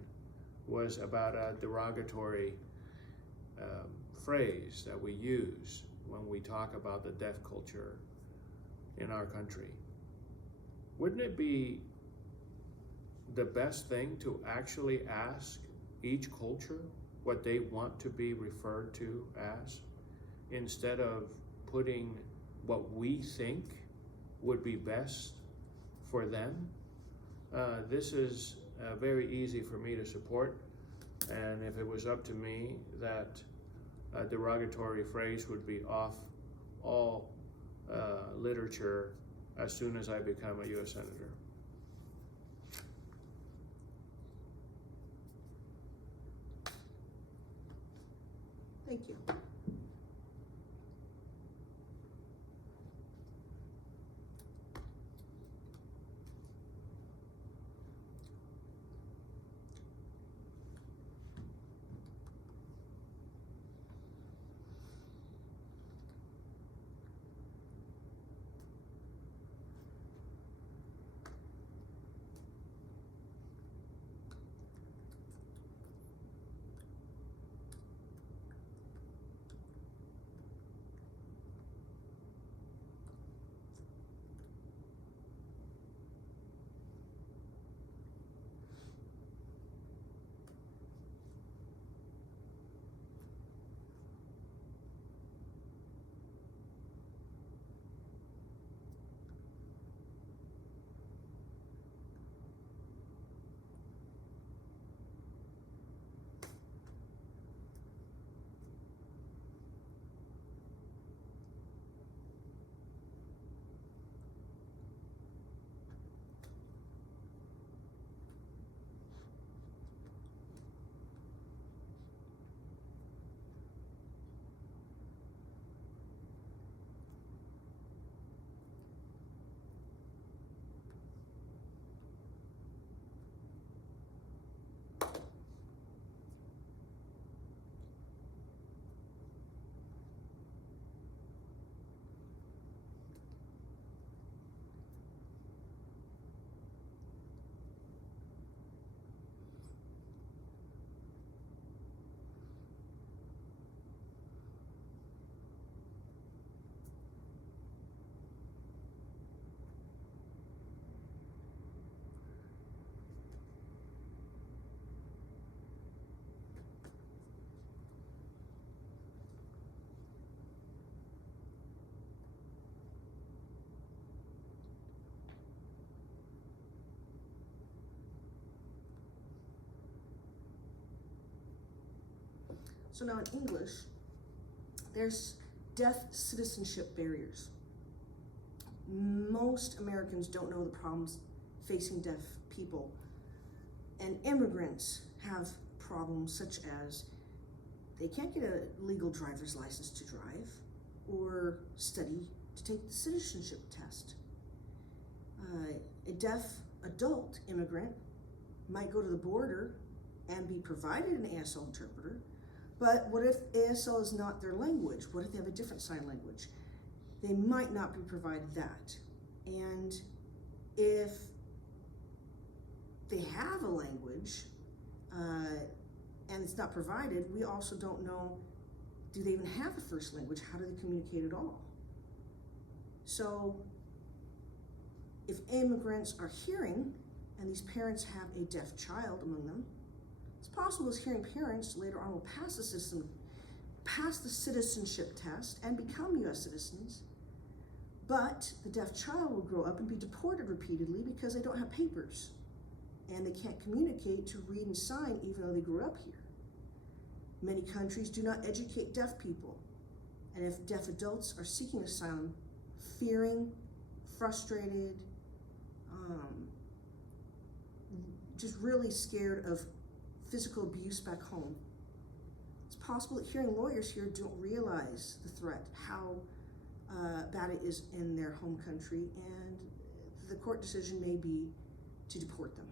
was about a derogatory phrase that we use when we talk about the deaf culture in our country. Wouldn't it be the best thing to actually ask each culture what they want to be referred to as, instead of putting what we think would be best for them? This is very easy for me to support, and if it was up to me, that a derogatory phrase would be off all literature as soon as I become a U.S. Senator. Thank you. So now in English, there's deaf citizenship barriers. Most Americans don't know the problems facing deaf people, and immigrants have problems such as they can't get a legal driver's license to drive or study to take the citizenship test. A deaf adult immigrant might go to the border and be provided an ASL interpreter, but what if ASL is not their language? What if they have a different sign language? They might not be provided that. And if they have a language and it's not provided, we also don't know, do they even have a first language? How do they communicate at all? So if immigrants are hearing and these parents have a deaf child among them, it's possible those hearing parents later on will pass the citizenship test and become US citizens, but the deaf child will grow up and be deported repeatedly because they don't have papers and they can't communicate to read and sign even though they grew up here. Many countries do not educate deaf people, and if deaf adults are seeking asylum, fearing, frustrated, just really scared of physical abuse back home, it's possible that hearing lawyers here don't realize the threat, how bad it is in their home country, and the court decision may be to deport them.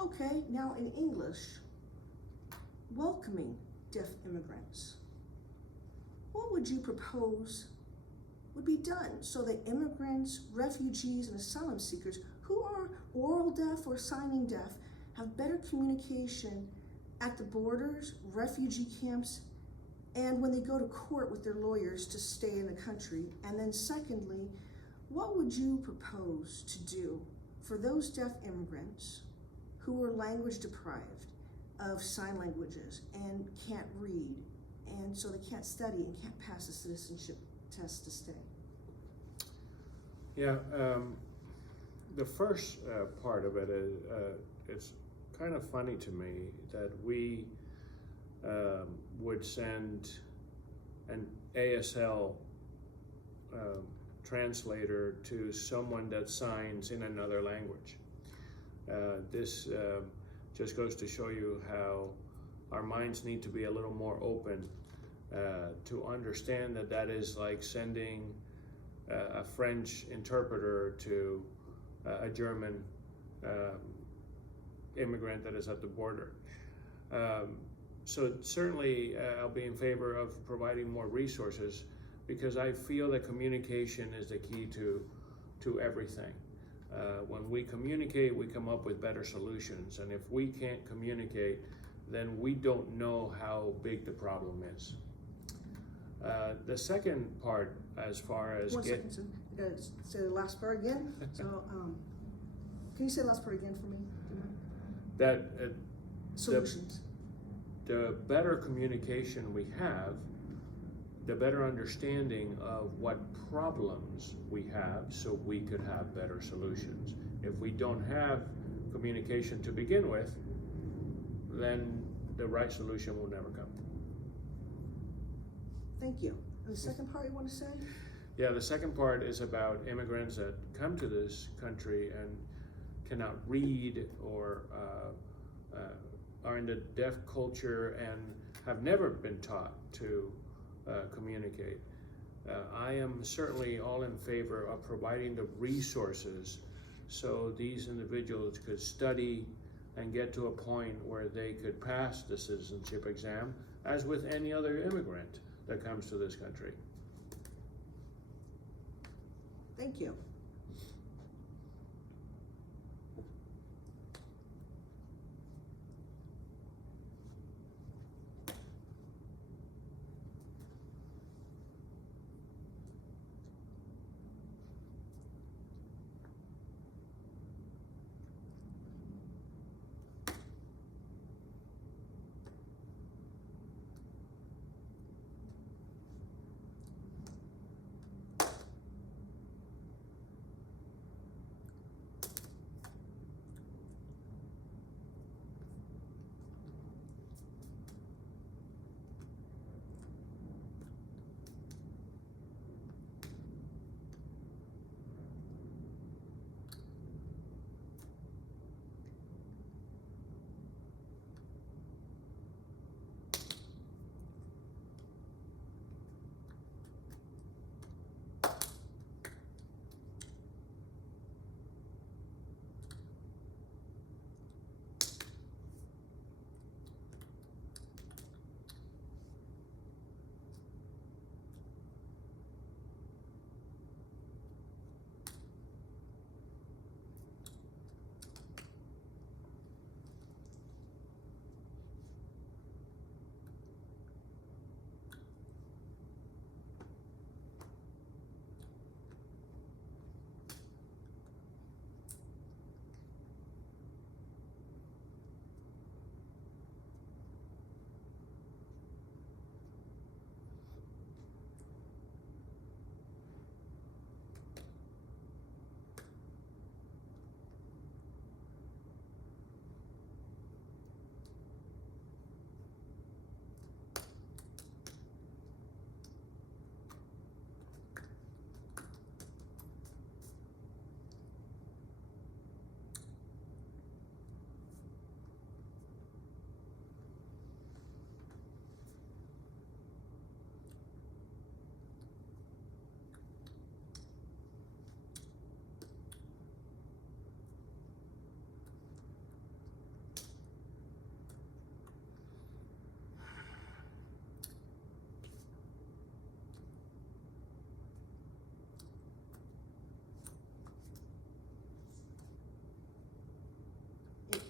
Okay, now in English, welcoming deaf immigrants. What would you propose would be done so that immigrants, refugees, and asylum seekers who are oral deaf or signing deaf have better communication at the borders, refugee camps, and when they go to court with their lawyers to stay in the country? And then secondly, what would you propose to do for those deaf immigrants who are language deprived of sign languages and can't read, and so they can't study and can't pass the citizenship test to stay? Yeah, the first part of it is, it's kind of funny to me that we would send an ASL translator to someone that signs in another language. This just goes to show you how our minds need to be a little more open to understand that that is like sending a French interpreter to a German immigrant that is at the border. So certainly I'll be in favor of providing more resources, because I feel that communication is the key to everything. When we communicate, we come up with better solutions, and if we can't communicate, then we don't know how big the problem is. The second part, as far as One second, sir. You gotta say the last part again. So, can you say the last part again for me? That Solutions. the better communication we have, the better understanding of what problems we have, so we could have better solutions. If we don't have communication to begin with, then the right solution will never come. Thank you. And the second part you want to say? Yeah, the second part is about immigrants that come to this country and cannot read or are in the deaf culture and have never been taught to communicate. I am certainly all in favor of providing the resources so these individuals could study and get to a point where they could pass the citizenship exam, as with any other immigrant that comes to this country. Thank you.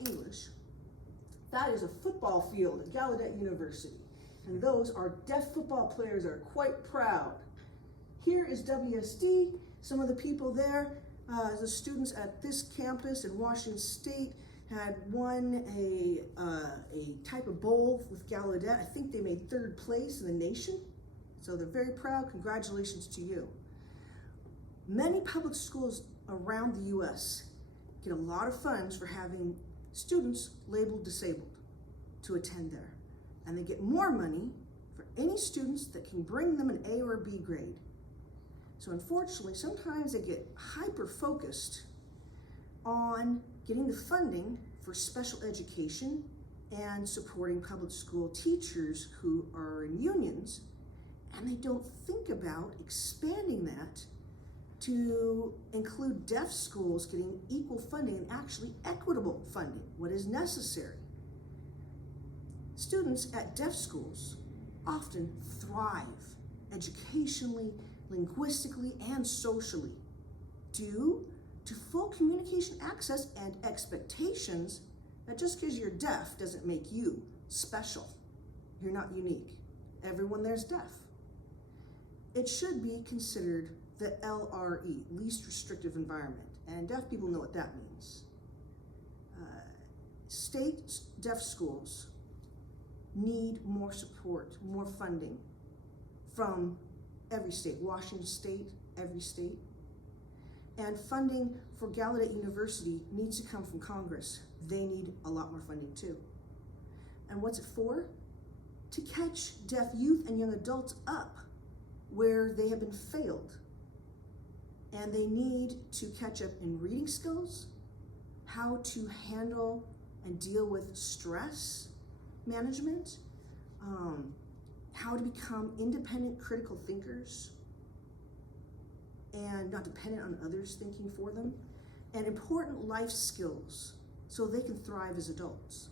English. That is a football field at Gallaudet University, and those are deaf football players are quite proud. Here is WSD, some of the people there, the students at this campus in Washington State had won a type of bowl with Gallaudet. I think they made 3rd place in the nation, so they're very proud. Congratulations to you. Many public schools around the U.S. get a lot of funds for having students labeled disabled to attend there. And they get more money for any students that can bring them an A or B grade. So unfortunately, sometimes they get hyper-focused on getting the funding for special education and supporting public school teachers who are in unions, and they don't think about expanding that to include deaf schools getting equal funding and actually equitable funding, what is necessary. Students at deaf schools often thrive educationally, linguistically, and socially due to full communication access and expectations that just because you're deaf doesn't make you special. You're not unique. Everyone there's deaf. It should be considered the LRE, least restrictive environment, and deaf people know what that means. State deaf schools need more support, more funding from every state, Washington State, every state. And funding for Gallaudet University needs to come from Congress. They need a lot more funding too. And what's it for? To catch deaf youth and young adults up where they have been failed. And they need to catch up in reading skills, how to handle and deal with stress management, how to become independent critical thinkers and not dependent on others thinking for them, and important life skills so they can thrive as adults.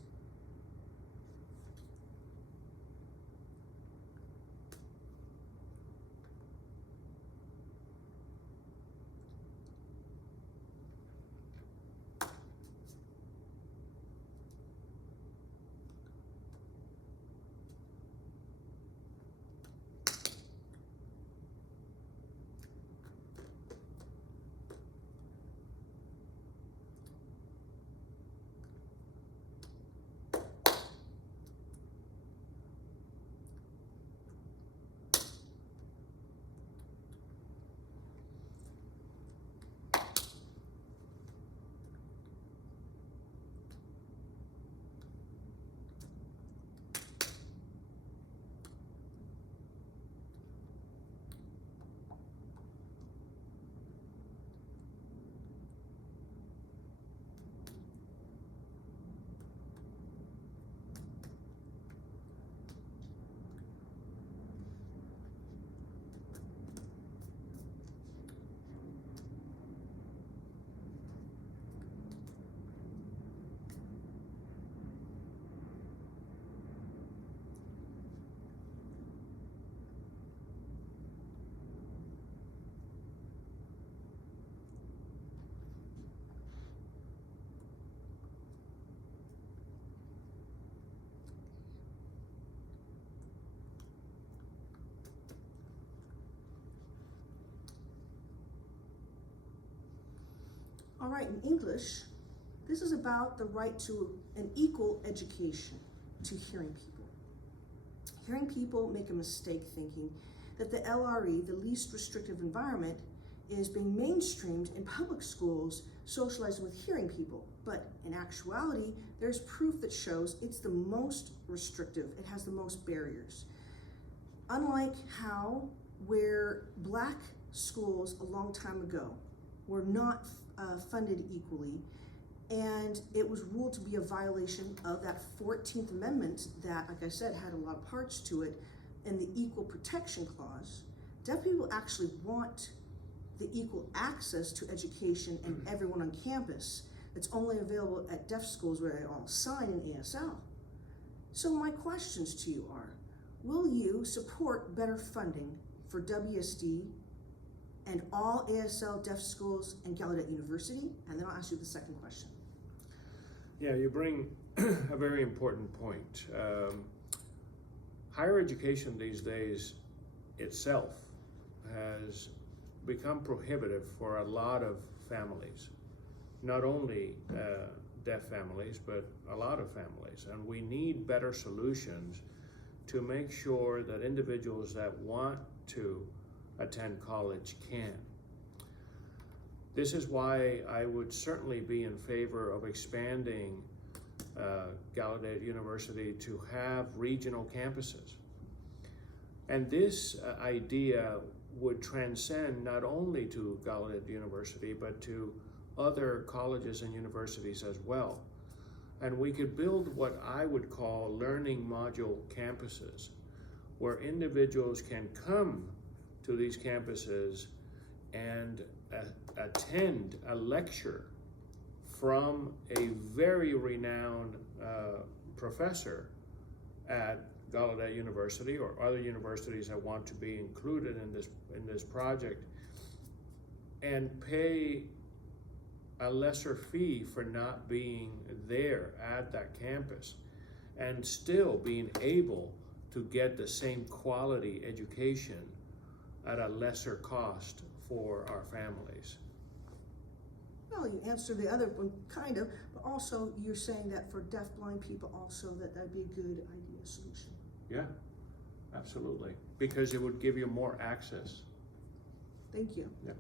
All right, in English, this is about the right to an equal education to hearing people. Hearing people make a mistake thinking that the LRE, the least restrictive environment, is being mainstreamed in public schools, socializing with hearing people. But in actuality, there's proof that shows it's the most restrictive. It has the most barriers. Unlike where Black schools a long time ago were not funded equally, and it was ruled to be a violation of that 14th Amendment that, like I said, had a lot of parts to it, and the Equal Protection Clause. Deaf people actually want the equal access to education and everyone on campus. It's only available at deaf schools where they all sign an ASL. So my questions to you are, will you support better funding for WSD and all ASL deaf schools and Gallaudet University? And then I'll ask you the second question. Yeah, you bring a very important point. Higher education these days itself has become prohibitive for a lot of families, not only deaf families, but a lot of families. And we need better solutions to make sure that individuals that want to attend college can. This is why I would certainly be in favor of expanding Gallaudet University to have regional campuses. And this idea would transcend not only to Gallaudet University, but to other colleges and universities as well. And we could build what I would call learning module campuses, where individuals can come to these campuses and attend a lecture from a very renowned professor at Gallaudet University or other universities that want to be included in this project, and pay a lesser fee for not being there at that campus, and still being able to get the same quality education at a lesser cost for our families. Well, you answered the other one, kind of, but also you're saying that for deaf-blind people also that'd be a good idea, solution. Yeah, absolutely. Because it would give you more access. Thank you. Yeah.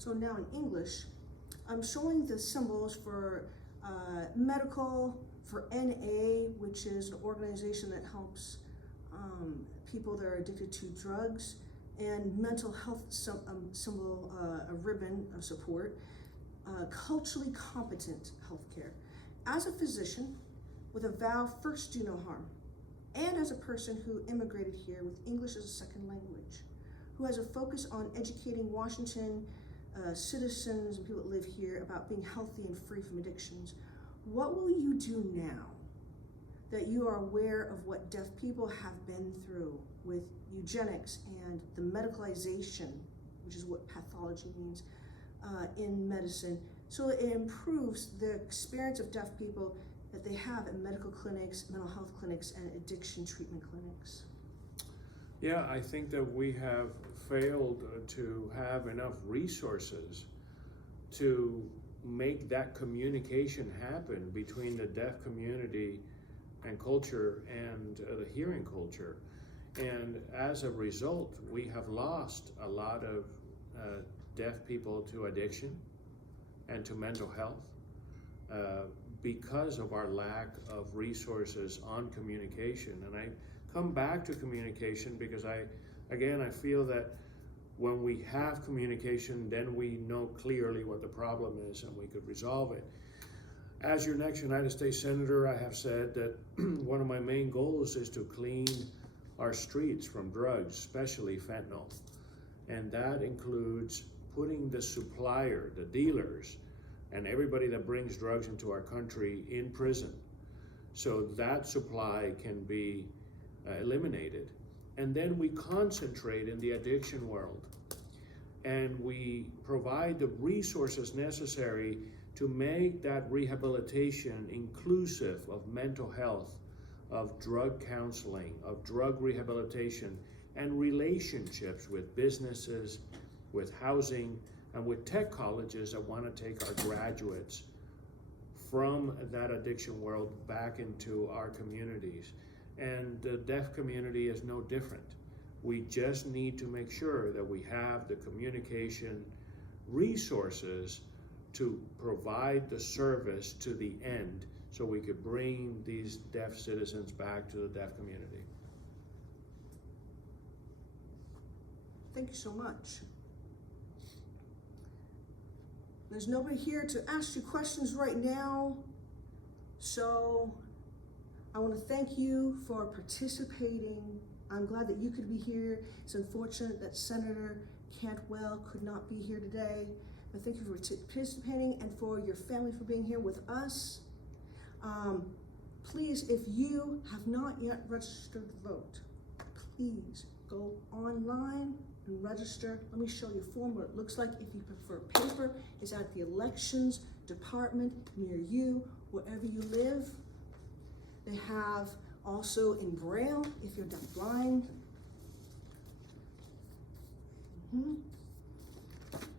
So now in English, I'm showing the symbols for medical, for NA, which is an organization that helps people that are addicted to drugs, and mental health symbol, a ribbon of support, culturally competent healthcare. As a physician with a vow first do no harm, and as a person who immigrated here with English as a second language, who has a focus on educating Washington citizens and people that live here about being healthy and free from addictions, what will you do now that you are aware of what deaf people have been through with eugenics and the medicalization, which is what pathology means, in medicine, so it improves the experience of deaf people that they have in medical clinics, mental health clinics, and addiction treatment clinics? Yeah, I think that we have failed to have enough resources to make that communication happen between the deaf community and culture and the hearing culture. And as a result, we have lost a lot of deaf people to addiction and to mental health because of our lack of resources on communication. And I come back to communication because I feel that when we have communication, then we know clearly what the problem is and we could resolve it. As your next United States Senator, I have said that one of my main goals is to clean our streets from drugs, especially fentanyl. And that includes putting the supplier, the dealers, and everybody that brings drugs into our country in prison, so that supply can be eliminated. And then we concentrate in the addiction world, and we provide the resources necessary to make that rehabilitation inclusive of mental health, of drug counseling, of drug rehabilitation, and relationships with businesses, with housing, and with tech colleges that want to take our graduates from that addiction world back into our communities. And the deaf community is no different. We just need to make sure that we have the communication resources to provide the service to the end so we could bring these deaf citizens back to the deaf community. Thank you so much. There's nobody here to ask you questions right now, so I want to thank you for participating. I'm glad that you could be here. It's unfortunate that Senator Cantwell could not be here today, but thank you for participating and for your family for being here with us. Please, if you have not yet registered to vote, please go online and register. Let me show you a form what it looks like. If you prefer paper, it's at the elections department near you, wherever you live. They have also in Braille if you're DeafBlind.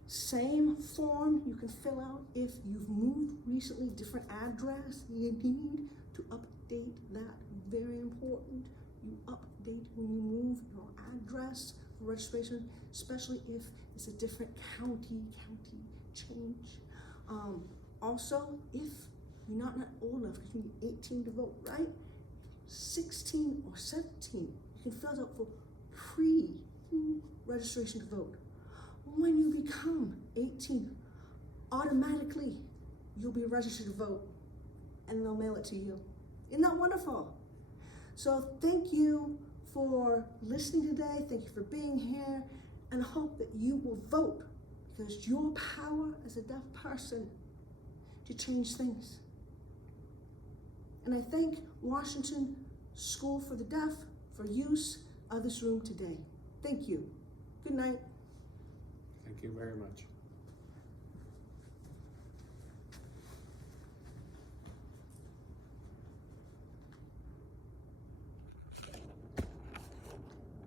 Same form you can fill out if you've moved recently, different address. You need to update that. Very important. You update when you move your address for registration, especially if it's a different county change. Also, if you're not old enough, because you need 18 to vote, right? 16 or 17, you can fill out for pre-registration to vote. When you become 18, automatically you'll be registered to vote and they'll mail it to you. Isn't that wonderful? So thank you for listening today. Thank you for being here, and hope that you will vote, because it's your power as a deaf person to change things. And I thank Washington School for the Deaf for use of this room today. Thank you. Good night. Thank you very much.